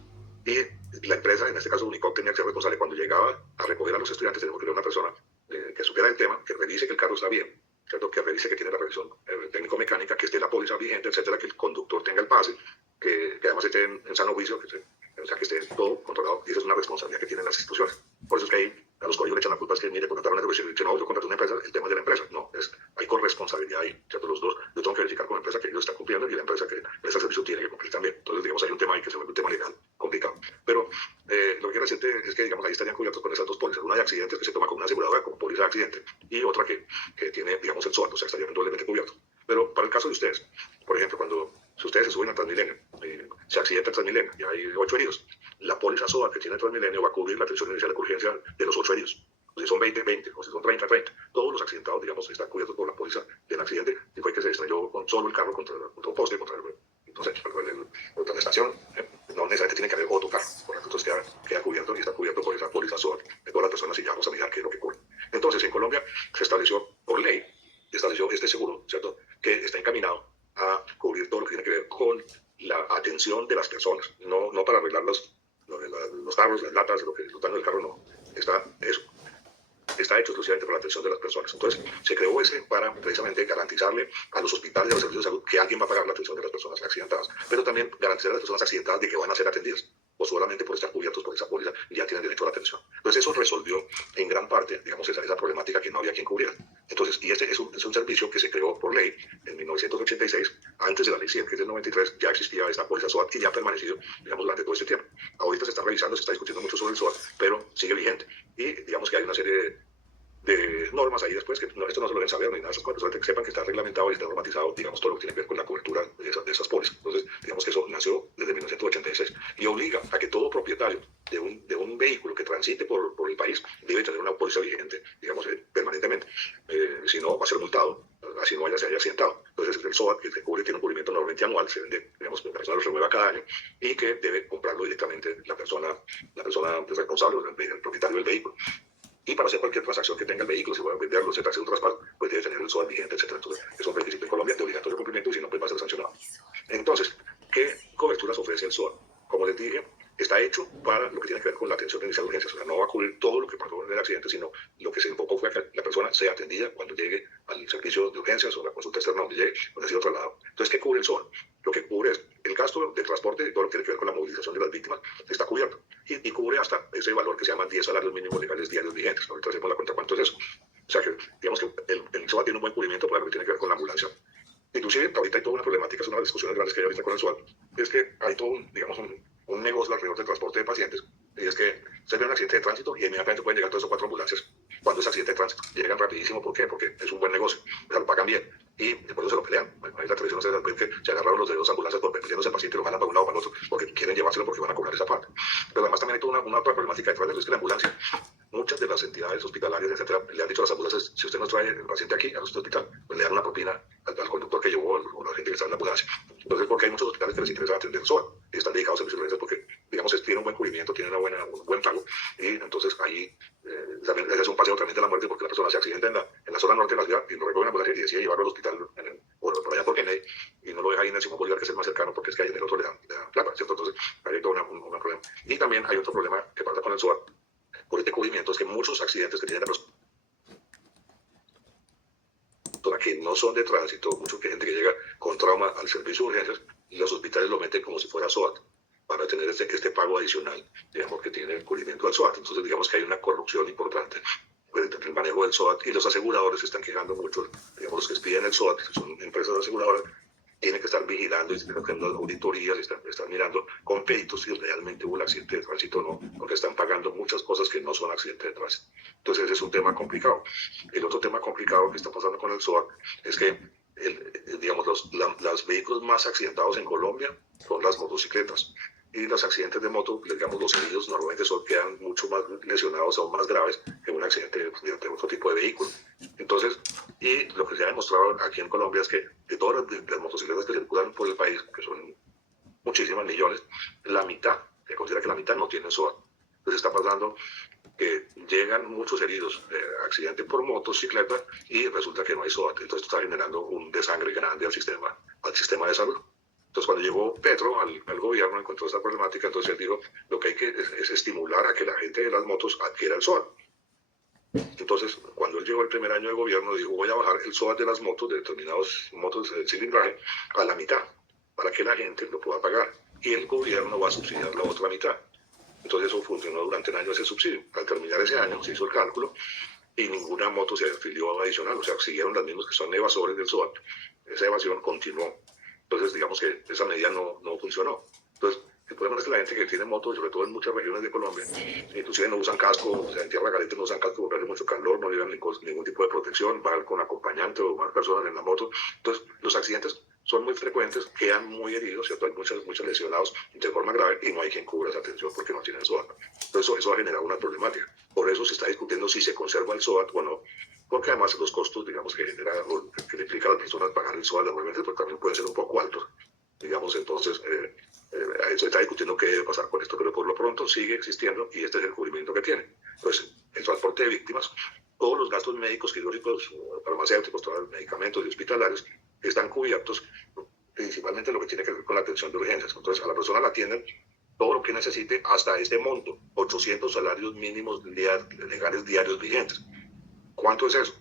Y la empresa, en este caso Unicoc, tenía que ser responsable cuando llegaba a recoger a los estudiantes, tenemos que ver una persona que supiera el tema, que revise que el carro está bien, ¿cierto? Que revise que tiene la revisión técnico-mecánica, que esté la póliza vigente, etcétera, que el conductor tenga el pase, que además esté en sano juicio, o sea, que esté todo controlado. Y esa es una responsabilidad que tienen las instituciones. Por eso es que ahí a los códigos le echan la culpa, es que mire, contrataron a una empresa, y dicen, no, yo contraté una empresa, el tema es de la empresa. No, hay corresponsabilidad ahí, ¿cierto? Los dos, yo tengo que verificar con la empresa que ellos están cumpliendo y la empresa que presta el servicio tiene que cumplir también. Entonces, digamos, hay un tema ahí que se vuelve un tema legal complicado. Pero lo que quiero decirte es que, digamos, ahí estarían cubiertos con esas dos pólizas. Una de accidentes que se toma como una aseguradora, como póliza de accidente, y otra que tiene, digamos, el SOAT, o sea, estarían doblemente cubiertos. Pero para el caso de ustedes, por ejemplo, si ustedes se suben a Transmilenio, se accidenta el Transmilenio y hay 8 heridos, la póliza SOAT que tiene Transmilenio va a cubrir la atención inicial de urgencia de los 8 heridos. O si son 20, 20, o si son 30, 30. Todos los accidentados, digamos, están cubiertos por la póliza del accidente y fue que se estrelló con solo el carro contra un poste, contra la estación. No necesariamente tiene que haber otro carro. Por eso entonces queda cubierto y está cubierto por esa póliza SOAT de todas las personas y ya vamos a mirar qué es lo que ocurre. Entonces, en Colombia se estableció por ley, estableció este seguro, ¿cierto?, que está encaminado a cubrir todo lo que tiene que ver con la atención de las personas, no para arreglar los carros, las latas, los daños del carro, no. Está hecho exclusivamente para la atención de las personas. Entonces, se creó ese para precisamente garantizarle a los hospitales y a los servicios de salud que alguien va a pagar la atención de las personas accidentadas, pero también garantizar a las personas accidentadas de que van a ser atendidas, o solamente por estar cubiertos por esa póliza y ya tienen derecho a la atención. Entonces, eso resolvió en gran parte, digamos, esa problemática que no había quien cubriera. Entonces, y este es un servicio que se creó por ley en 1986, antes de la ley 100, que es del 93, ya existía esta póliza SOAT y ya ha permanecido, digamos, durante todo este tiempo. Ahorita se está revisando, se está discutiendo mucho sobre el SOAT, pero sigue vigente. Y digamos que hay una serie de normas ahí después, que esto no se lo deben saber ni nada, solamente que sepan que está reglamentado y está normatizado, digamos, todo lo que tiene que ver con la cobertura de esas pólizas. Entonces, digamos que eso nació desde 1986 y obliga a que todo propietario de un vehículo que transite por el país debe tener una póliza vigente, digamos, permanentemente. Si no, va a ser multado, así no se haya accidentado. Entonces, el SOAT que se cubre tiene un cubrimiento normalmente anual, se vende, digamos, la persona lo renueva cada año y que debe comprarlo directamente la persona responsable, el propietario del vehículo. Y para hacer cualquier transacción que tenga el vehículo, si va a venderlo, se hacer un traspaso, pues debe tener el SOAT vigente, etc. Entonces, es un requisito en Colombia de obligatorio cumplimiento y si no, pues va a ser sancionado. Entonces, ¿qué coberturas ofrece el SOAT? Como les dije, está hecho para lo que tiene que ver con la atención inicial de urgencias. O sea, no va a cubrir todo lo que pasó en el accidente, sino lo que se enfocó fue que la persona sea atendida cuando llegue al servicio de urgencias o a la consulta externa donde llegue, donde ha sido trasladado. Entonces, ¿qué cubre el SOAT? Lo que cubre es el gasto de transporte y todo lo que tiene que ver con la movilización de las víctimas está cubierto. Y cubre hasta ese valor que se llama 10 salarios mínimos legales diarios vigentes. Ahorita hacemos la cuenta cuánto es eso. O sea que, digamos que el SOAT tiene un buen cubrimiento para lo que tiene que ver con la ambulancia. Inclusive, ahorita hay toda una problemática, es una de las discusiones grandes que hay ahorita con el SOAT, es que hay todo un negocio alrededor del transporte de pacientes, y es que se ve un accidente de tránsito y inmediatamente pueden llegar 3 o 4 ambulancias cuando es accidente de tránsito. Llegan rapidísimo, ¿por qué? Porque es un buen negocio, o sea, lo pagan bien, y después se lo pelean. Bueno, ahí la televisión se da que se agarraron los de 2 ambulancias por perdiéndose al paciente y lo mandan para un lado para el otro, porque quieren llevárselo porque van a cobrar esa parte. Pero además también hay toda una otra problemática detrás de eso, es que la ambulancia, muchas de las entidades hospitalarias, etcétera, le han dicho a las ambulancias, si usted nos trae el paciente aquí, a nuestro hospital, pues le dan una propina al conductor que llevó o a la gente que está en la ambulancia. Entonces, porque hay muchos hospitales que les interesa atender el SOAT y están dedicados a servicios de urgencias porque, digamos, tiene un buen cubrimiento, tiene un buen pago, y entonces ahí también es un paseo también de la muerte porque la persona se accidenta en la zona norte de la ciudad y lo recoge en la ambulancia y decide llevarlo al hospital por allá por Kennedy y no lo deja ahí en el Simón Bolívar, que es el más cercano, porque es que ahí en el otro le dan plata, ¿cierto? Entonces, hay todo un problema. Y también hay otro problema que pasa con el SOAT por este cubrimiento, es que muchos accidentes que tienen la persona que no son de tránsito, mucha gente que llega con trauma al servicio de urgencias y los hospitales lo meten como si fuera SOAT para tener este pago adicional, digamos, que tiene el cubrimiento del SOAT. Entonces, digamos que hay una corrupción importante entre el manejo del SOAT y los aseguradores se están quejando mucho, digamos, los que piden el SOAT, que son empresas aseguradoras, tienen que estar vigilando y haciendo auditorías y están mirando con peritos si realmente hubo el accidente de tránsito o no, porque están pagando muchas cosas que no son accidentes de tránsito. Entonces, ese es un tema complicado. El otro tema complicado que está pasando con el SOAT es que, digamos, los vehículos más accidentados en Colombia son las motocicletas. Y los accidentes de moto, digamos, los heridos normalmente quedan mucho más lesionados o más graves que un accidente de otro tipo de vehículo. Entonces, y lo que se ha demostrado aquí en Colombia es que de todas las motocicletas que circulan por el país, que son muchísimas millones, la mitad, se considera que la mitad no tienen SOAT. Entonces está pasando que llegan muchos heridos de accidente por motocicleta y resulta que no hay SOAT. Entonces está generando un desangre grande al sistema de salud. Entonces, cuando llegó Petro al gobierno, encontró esta problemática, entonces él dijo, lo que hay que es estimular a que la gente de las motos adquiera el SOAT. Entonces, cuando él llegó el primer año de gobierno, dijo, voy a bajar el SOAT de las motos, de determinadas motos de cilindraje, a la mitad, para que la gente lo pueda pagar. Y el gobierno va a subsidiar la otra mitad. Entonces, eso funcionó durante un año ese subsidio. Al terminar ese año, se hizo el cálculo y ninguna moto se afilió adicional, o sea, siguieron las mismas que son evasores del SOAT. Esa evasión continuó. Entonces, digamos que esa medida no funcionó. Entonces, el problema es que la gente que tiene motos, sobre todo en muchas regiones de Colombia, inclusive no usan casco, o sea, en Tierra Caliente no usan casco porque hace mucho calor, no llevan ningún tipo de protección, van con acompañante o más personas en la moto. Entonces, los accidentes son muy frecuentes, quedan muy heridos, ¿cierto? Hay muchos lesionados de forma grave y no hay quien cubra esa atención porque no tienen SOAT. Entonces eso ha generado una problemática. Por eso se está discutiendo si se conserva el SOAT o no, porque además los costos, digamos, que genera o que le implica a las personas pagar el SOAT normalmente, pues también pueden ser un poco altos, digamos. Entonces se está discutiendo qué debe pasar con esto, pero por lo pronto sigue existiendo y este es el cubrimiento que tiene. Entonces, el transporte de víctimas, todos los gastos médicos, quirúrgicos, farmacéuticos, todos los medicamentos y hospitalarios están cubiertos, principalmente lo que tiene que ver con la atención de urgencias. Entonces, a la persona la atienden todo lo que necesite hasta este monto, 800 salarios mínimos legales diarios vigentes. ¿Cuánto es eso?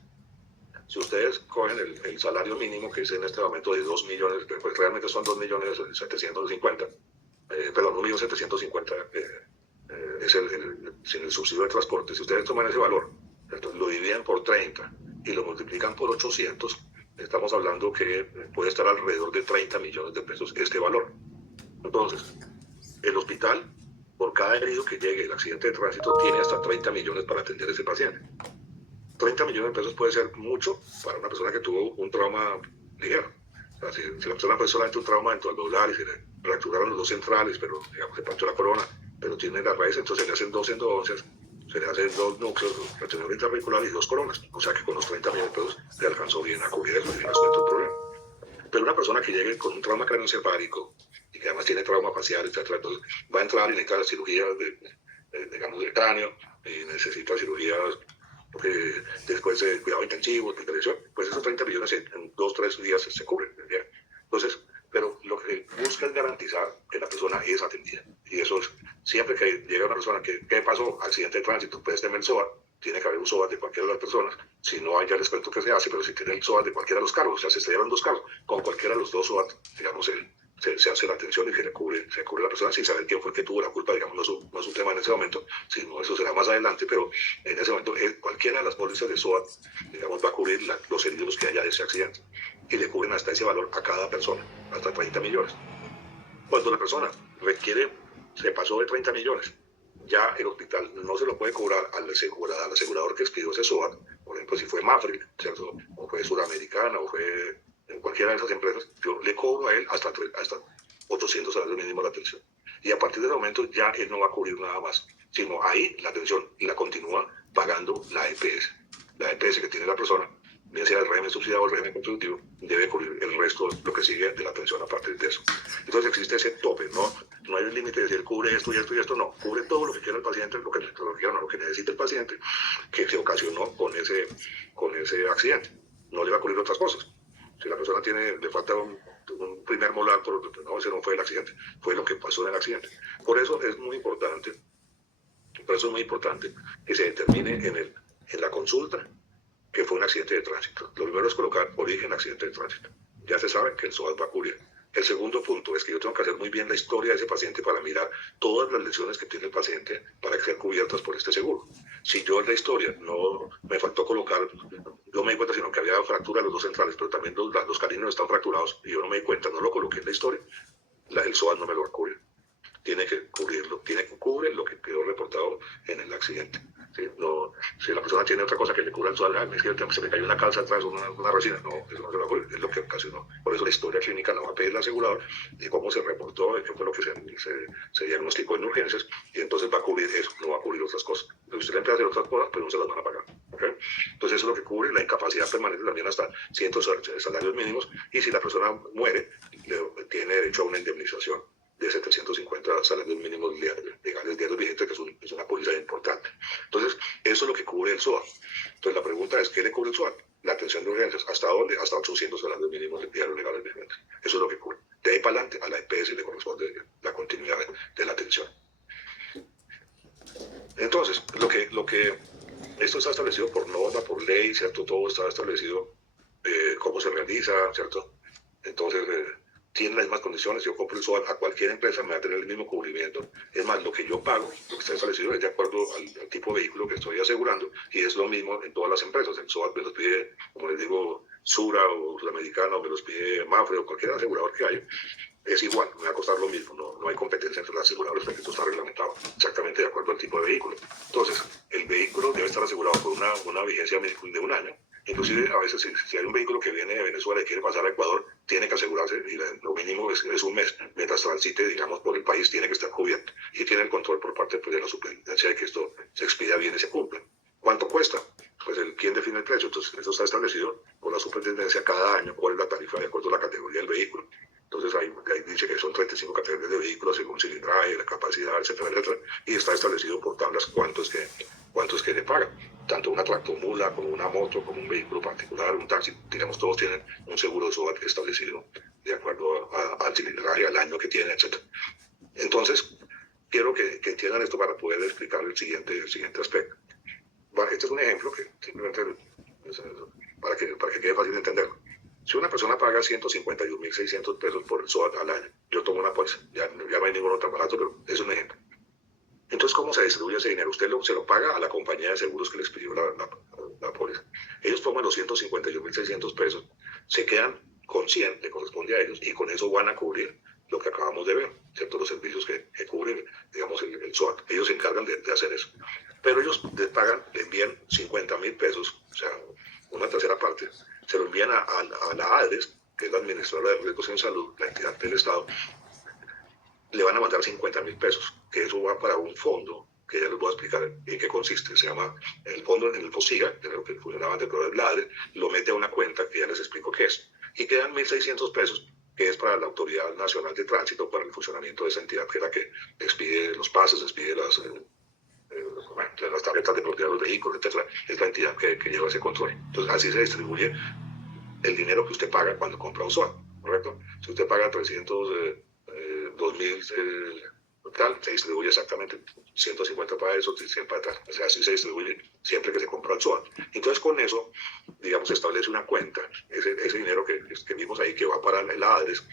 Si ustedes cogen el salario mínimo, que es en este momento de 2 millones, pues realmente son 2.750.000, perdón, 1.750.000 es sin el subsidio de transporte. Si ustedes toman ese valor, entonces lo dividen por 30 y lo multiplican por 800, estamos hablando que puede estar alrededor de 30 millones de pesos este valor. Entonces, el hospital, por cada herido que llegue el accidente de tránsito, tiene hasta 30 millones para atender a ese paciente. 30 millones de pesos puede ser mucho para una persona que tuvo un trauma ligero. O sea, si la persona fue solamente un trauma dentro del doblar y se le fracturaron los dos centrales, pero digamos, se partió la corona, pero tiene la raíz, entonces se le hacen 2 endodoncias, se le hacen 2 núcleos, fractura intraarticular y 2 coronas. O sea que con los 30 millones de pesos le alcanzó bien a cubrir eso y no resuelto el problema. Pero una persona que llegue con un trauma craneoencefálico y que además tiene trauma facial, etc., entonces va a entrar y necesita cirugías digamos, del cráneo, y necesita cirugías después de cuidado intensivo, hospitalización, pues esos 30 millones en 2-3 días se cubren. ¿Ya? Entonces, pero lo que busca es garantizar que la persona es atendida. Y eso es, siempre que llega una persona que, ¿qué pasó? Accidente de tránsito, puede tener el SOAT, tiene que haber un SOAT de cualquiera de las personas. Si no hay, ya les cuento qué se hace, pero si tiene el SOAT de cualquiera de los cargos, o sea, se estrellaron 2 cargos, con cualquiera de los 2 SOAT, digamos, se hace la atención y se cubre la persona sin saber quién fue el que tuvo la culpa, digamos, no es un tema en ese momento, sino eso será más adelante, pero en ese momento cualquiera de las pólizas de SOAT, digamos, va a cubrir los heridos que haya de ese accidente y le cubren hasta ese valor a cada persona, hasta 30 millones. Cuando la persona se pasó de 30 millones, ya el hospital no se lo puede cobrar al asegurador que expidió ese SOAT, por ejemplo, si fue Mafre, ¿cierto? O fue Suramericana, o fue en cualquiera de esas empresas, yo le cobro a él hasta 800 salarios mínimos de atención. Y a partir de ese momento ya él no va a cubrir nada más, sino ahí la atención la continúa pagando la EPS. La EPS que tiene la persona, bien sea el régimen subsidiado o el régimen contributivo, debe cubrir el resto, lo que sigue de la atención a partir de eso. Entonces existe ese tope, no hay un límite de decir cubre esto y esto y esto, no, cubre todo lo que quiera el paciente, lo que necesite el paciente que se ocasionó con ese accidente. No le va a cubrir otras cosas. Si la persona le falta un primer molar, no, ese no fue el accidente, fue lo que pasó en el accidente. Por eso es muy importante que se determine en la consulta que fue un accidente de tránsito. Lo primero es colocar origen accidente de tránsito. Ya se sabe que el SOAT va a cubrir. El segundo punto es que yo tengo que hacer muy bien la historia de ese paciente para mirar todas las lesiones que tiene el paciente para que sean cubiertas por este seguro. Si yo en la historia no me faltó colocar, yo me di cuenta sino que había fractura de los 2 centrales, pero también los caninos están fracturados y yo no me di cuenta, no lo coloqué en la historia, el SOAT no me lo va a cubrir. Tiene que cubrirlo, cubre lo que quedó reportado en el accidente. ¿Sí? No, si la persona tiene otra cosa que le cubra el SOAT, es que se me cayó una calza atrás o una resina, no, eso no se va a cubrir, es lo que ocasionó. Por eso la historia clínica la va a pedir el asegurador de cómo se reportó, de qué fue lo que se diagnosticó en urgencias, y entonces va a cubrir eso, no va a cubrir otras cosas. Si usted le empieza a hacer otras cosas, pues no se las van a pagar. ¿Okay? Entonces eso es lo que cubre la incapacidad permanente también hasta 100 salarios mínimos, y si la persona muere, tiene derecho a una indemnización de 750 salarios mínimos legales diarios vigentes, que es una póliza importante. Entonces, eso es lo que cubre el SOAT. Entonces, la pregunta es, ¿qué le cubre el SOAT? La atención de urgencias. ¿Hasta dónde? Hasta 800 salarios mínimos diarios legales vigentes. Eso es lo que cubre. De ahí para adelante, a la EPS le corresponde la continuidad de la atención. Entonces, esto está establecido por norma, por ley, ¿cierto? Todo está establecido, cómo se realiza, ¿cierto? Entonces, tienen las mismas condiciones. Yo compro el SOAT a cualquier empresa, me va a tener el mismo cubrimiento. Es más, lo que yo pago, lo que está establecido es de acuerdo al tipo de vehículo que estoy asegurando, y es lo mismo en todas las empresas. El SOAT me los pide, como les digo, Sura o Sudamericana, o me los pide Mafre o cualquier asegurador que haya. Es igual, me va a costar lo mismo, no hay competencia entre los aseguradores porque esto está reglamentado exactamente de acuerdo al tipo de vehículo. Entonces, el vehículo debe estar asegurado por una vigencia de 1 año, Inclusive a veces si hay un vehículo que viene de Venezuela y quiere pasar a Ecuador, tiene que asegurarse, y lo mínimo es un mes. Mientras transite, digamos, por el país, tiene que estar cubierto. Y tiene el control por parte pues, de la superintendencia de que esto se expida bien y se cumpla. ¿Cuánto cuesta? Pues ¿quién define el precio? Entonces, eso está establecido por la superintendencia cada año, cuál es la tarifa de acuerdo a la categoría del vehículo. Entonces ahí dice que son 35 categorías de vehículos según cilindraje, la capacidad, etcétera, etcétera, y está establecido por tablas cuánto es que le pagan. Tanto una tractomula como una moto, como un vehículo particular, un taxi, digamos, todos tienen un seguro de SOAT establecido de acuerdo al cilindraje, al año que tiene, etcétera. Entonces, quiero que entiendan esto para poder explicar el siguiente aspecto. Este es un ejemplo que simplemente para que quede fácil de entenderlo. Si una persona paga 151.600 pesos por el SOAT al año, yo tomo una póliza, ya no hay ningún otro aparato, pero es un ejemplo. Entonces, ¿cómo se distribuye ese dinero? Usted se lo paga a la compañía de seguros que les pidió la póliza. Ellos toman los 151.600 pesos, se quedan con 100, le corresponde a ellos, y con eso van a cubrir lo que acabamos de ver, ¿cierto? Los servicios que cubren, digamos, el SOAT. Ellos se encargan de hacer eso. Pero ellos le envían 50.000 pesos, o sea, una tercera parte, se lo envían a la ADRES, que es la administradora de riesgos en salud, la entidad del Estado, le van a mandar 50.000 pesos, que eso va para un fondo, que ya les voy a explicar en qué consiste. Se llama el fondo, en el FOSIGA, que es lo que funcionaba dentro del ADRES, lo mete a una cuenta que ya les explico qué es. Y quedan 1.600 pesos, que es para la Autoridad Nacional de Tránsito, para el funcionamiento de esa entidad, que es la que expide los pases, expide las tarjetas de propiedad de los vehículos, etcétera. Es la entidad que lleva ese control. Entonces, así se distribuye el dinero que usted paga cuando compra un SOAT, ¿correcto? Si usted paga 2.000 tal, se distribuye exactamente 150 para eso, 100 para tal. O sea, así se distribuye siempre que se compra el SOAT. Entonces, con eso, digamos, se establece una cuenta, ese dinero que vimos ahí, que va para el ADRES,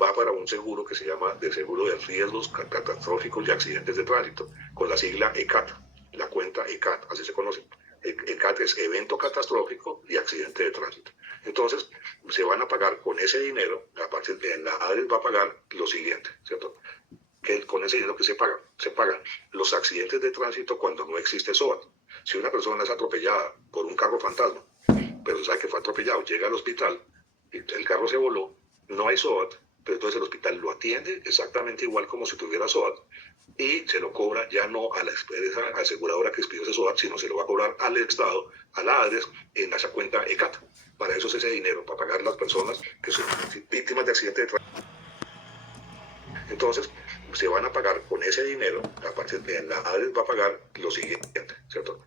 va para un seguro que se llama de seguro de riesgos catastróficos y accidentes de tránsito, con la sigla ECAT, la cuenta ECAT, así se conoce. ECAT es evento catastrófico y accidente de tránsito. Entonces, se van a pagar con ese dinero, a partir de la ADRES va a pagar lo siguiente, ¿cierto? Que con ese dinero que se pagan los accidentes de tránsito cuando no existe SOAT. Si una persona es atropellada por un carro fantasma, pero sabe que fue atropellado, llega al hospital, y el carro se voló, no hay SOAT, pero entonces el hospital lo atiende exactamente igual como si tuviera SOAT, y se lo cobra ya no a la empresa aseguradora que expidió ese SOAT, sino se lo va a cobrar al Estado, a la ADRES, en esa cuenta ECAT. Para eso es ese dinero, para pagar a las personas que son víctimas de accidentes de tránsito. Entonces, se van a pagar con ese dinero, a partir de la ADRES va a pagar lo siguiente, ¿cierto?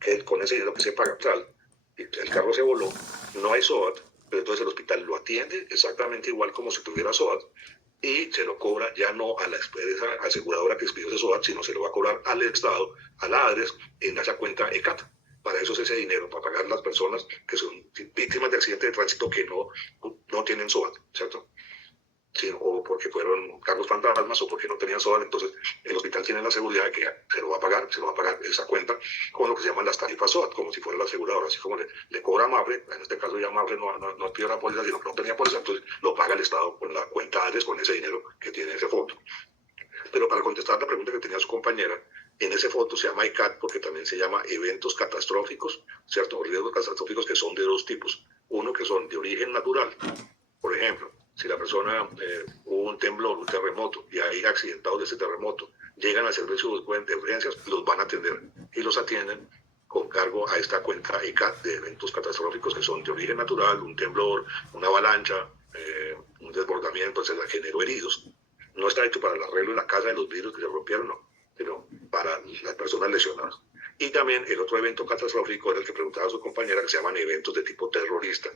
Que con ese dinero que se paga, el carro se voló, no hay SOAT, pero entonces el hospital lo atiende exactamente igual como si tuviera SOAT, y se lo cobra ya no a la empresa aseguradora que expidió ese SOAT, sino se lo va a cobrar al Estado, a la ADRES, en esa cuenta ECAT. Para eso es ese dinero, para pagar a las personas que son víctimas de accidentes de tránsito que no tienen SOAT, ¿cierto? Sí, o porque fueron carros fantasmas o porque no tenían SOAT. Entonces el hospital tiene la seguridad de que se lo va a pagar esa cuenta con lo que se llaman las tarifas SOAT, como si fuera la aseguradora, así como le cobra a Mafre. En este caso ya Mafre no pidió la póliza, sino que no tenía póliza, entonces lo paga el Estado con la cuenta ADRES, con ese dinero que tiene ese fondo. Pero para contestar la pregunta que tenía su compañera, en ese fondo se llama ECAT porque también se llama eventos catastróficos, ¿cierto? Riesgos catastróficos, que son de dos tipos. Uno que son de origen natural, por ejemplo, si la persona hubo un temblor, un terremoto, y hay accidentados de ese terremoto, llegan al servicio de urgencias, los van a atender y los atienden con cargo a esta cuenta ECAT de eventos catastróficos que son de origen natural, un temblor, una avalancha, un desbordamiento, se generó heridos. No está hecho para el arreglo de la casa de los vidrios que se rompieron, no, sino para las personas lesionadas. Y también el otro evento catastrófico era el que preguntaba su compañera, que se llaman eventos de tipo terrorista.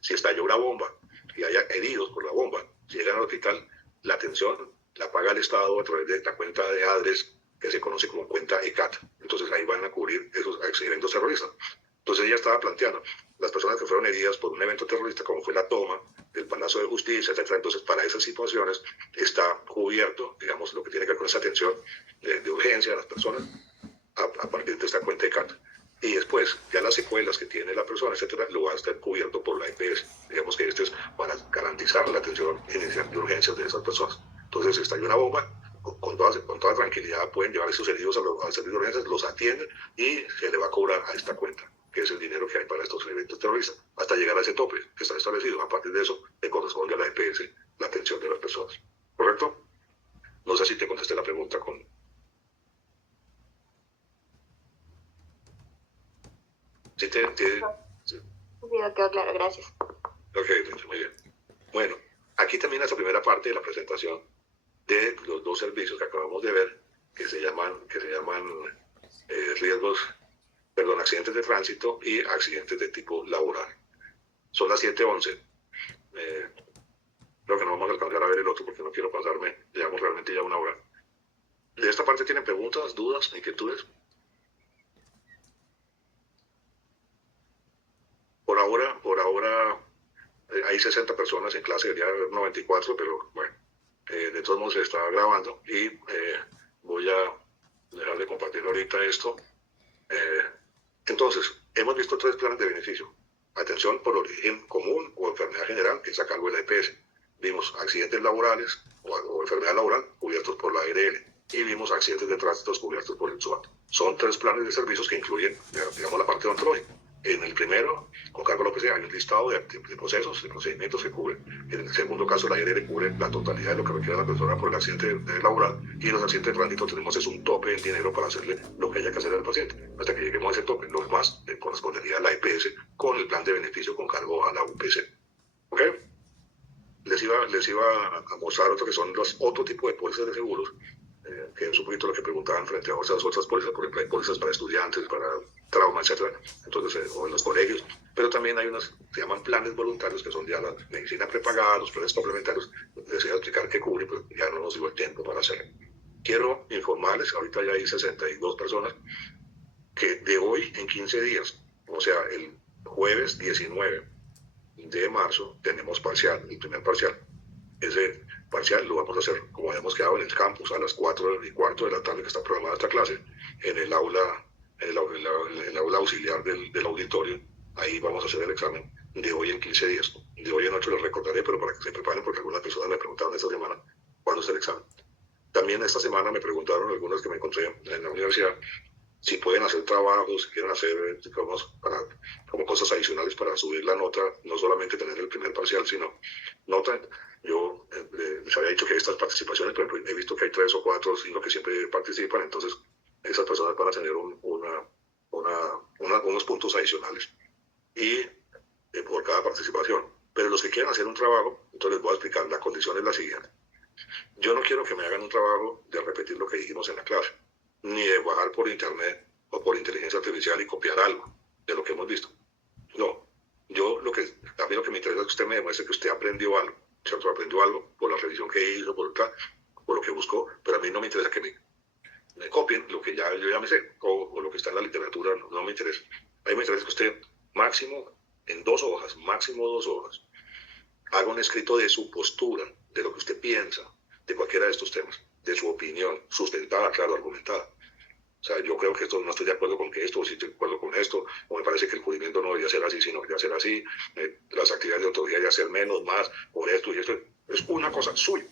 Si estalló una bomba y haya heridos por la bomba, si llegan al hospital, la atención la paga el Estado a través de esta cuenta de ADRES, que se conoce como cuenta ECAT. Entonces ahí van a cubrir esos eventos terroristas. Entonces ella estaba planteando, las personas que fueron heridas por un evento terrorista, como fue la toma del Palacio de Justicia, etc. Entonces, para esas situaciones está cubierto, digamos, lo que tiene que ver con esa atención de urgencia a las personas a partir de esta cuenta ECAT. Y después, ya las secuelas que tiene la persona, etcétera, lo va a estar cubierto por la EPS. Digamos que este es para garantizar la atención inicial de urgencias de esas personas. Entonces, si estalló una bomba, con toda tranquilidad pueden llevar a esos heridos al servicio de urgencias, los atienden y se le va a cobrar a esta cuenta. que es el dinero que hay para estos eventos terroristas, hasta llegar a ese tope que está establecido. A partir de eso, le corresponde a la EPS la atención de las personas. ¿Correcto? No sé si te contesté la pregunta con... ¿Sí sí. Sí, quedó claro, gracias. Ok, muy bien. Bueno, aquí termina esta primera parte de la presentación de los dos servicios que acabamos de ver, que se llaman accidentes de tránsito y accidentes de tipo laboral. Son las 7:11. Creo que no vamos a alcanzar a ver el otro porque no quiero pasarme. Llevamos realmente ya una hora. ¿De esta parte tienen preguntas, dudas, inquietudes? Por ahora hay 60 personas en clase, debería haber 94, pero bueno, de todos modos se está grabando y voy a dejar de compartir ahorita esto. Entonces, hemos visto 3 planes de beneficio. Atención por origen común o enfermedad general, que es a cargo de la EPS. Vimos accidentes laborales o enfermedad laboral cubiertos por la ARL. Y vimos accidentes de tránsito cubiertos por el SUAT. Son 3 planes de servicios que incluyen, digamos, la parte odontológica. En el primero, con cargo a la OPC, hay un listado de procesos, de procedimientos que cubren. En el segundo caso, la IRL cubre la totalidad de lo que requiere la persona por el accidente laboral. Y en los accidentes de tránsito tenemos un tope en dinero para hacerle lo que haya que hacer al paciente. Hasta que lleguemos a ese tope, lo demás correspondería a la EPS con el plan de beneficio con cargo a la UPC. ¿Ok? Les iba a mostrar otro que son otro tipo de pólizas de seguros, que es un poquito lo que preguntaban frente a esas otras pólizas. Por ejemplo, hay pólizas para estudiantes, para trauma, etc. Entonces, o en los colegios, pero también hay unas, se llaman planes voluntarios, que son ya la medicina prepagada, los planes complementarios. Les voy a explicar qué cubre, pero ya no nos dio el tiempo para hacerlo. Quiero informarles, ahorita ya hay 62 personas, que de hoy en 15 días, o sea, el jueves 19 de marzo, tenemos parcial, el primer parcial. Ese parcial lo vamos a hacer como habíamos quedado en el campus a las 4:15 de la tarde, que está programada esta clase, en el aula auxiliar del auditorio. Ahí vamos a hacer el examen de hoy en 15 días. De hoy en 8 les recordaré, pero para que se preparen, porque algunas personas me preguntaron esta semana cuándo es el examen. También esta semana me preguntaron algunas que me encontré en la universidad si pueden hacer trabajos, si quieren hacer como cosas adicionales para subir la nota, no solamente tener el primer parcial, sino nota. Yo les había dicho que estas participaciones, por ejemplo, he visto que hay 3 o 4 o 5 que siempre participan, entonces esas personas van a tener unos puntos adicionales y por cada participación. Pero los que quieran hacer un trabajo, entonces les voy a explicar. La condición es la siguiente: yo no quiero que me hagan un trabajo de repetir lo que dijimos en la clase, ni de bajar por internet o por inteligencia artificial y copiar algo de lo que hemos visto. No, a mí lo que me interesa es que usted me demuestre que usted aprendió algo, ¿cierto? Aprendió algo por la revisión que hizo, por lo que buscó, pero a mí no me interesa que me copien lo que yo ya me sé, o lo que está en la literatura, no me interesa. A mí me interesa que usted máximo en 2 hojas, máximo 2 hojas, haga un escrito de su postura, de lo que usted piensa, de cualquiera de estos temas, de su opinión, sustentada, claro, argumentada. O sea, yo creo que esto no estoy de acuerdo con que esto, o sí estoy de acuerdo con esto, o me parece que el cubrimiento no debería ser así, sino debería ser así, las actividades de autoridad deberían ser menos, más, por esto y esto. Es una cosa suya,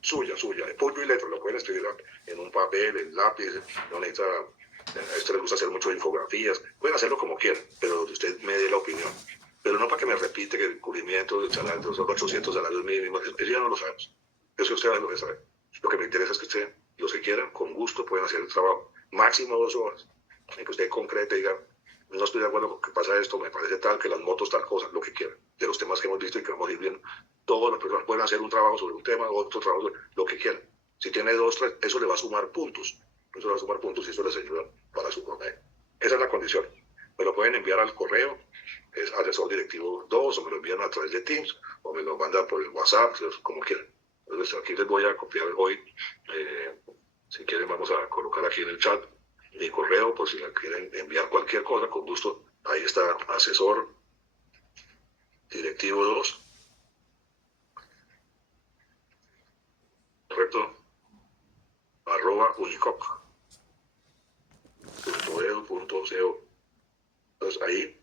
de puño y letra. Lo pueden escribir en un papel, en lápiz, no necesita, a esto les gusta hacer mucho infografías, pueden hacerlo como quieran, pero usted me dé la opinión. Pero no para que me repite que el cubrimiento del salario son 800 salarios mínimos, eso ya no lo sabemos. Eso ustedes lo deben saber. Lo que me interesa es que usted, los que quieran, con gusto pueden hacer el trabajo. Máximo 2 horas. En que usted concrete y diga, no estoy de acuerdo con que pasa esto, me parece tal, que las motos tal cosa, lo que quieran. De los temas que hemos visto y que vamos a ir viendo. Todas las personas pueden hacer un trabajo sobre un tema, otro trabajo sobre lo que quieran. Si tiene 2, 3, eso le va a sumar puntos. Eso le va a sumar puntos y eso les ayuda para su promedio. Esa es la condición. Me lo pueden enviar al correo, es asesor directivo 2, o me lo envían a través de Teams, o me lo mandan por el WhatsApp, como quieran. Entonces aquí les voy a copiar hoy, si quieren vamos a colocar aquí en el chat mi correo, por si la quieren enviar cualquier cosa, con gusto. Ahí está, asesor directivo 2, correcto, @unicoc.edu.co. Entonces ahí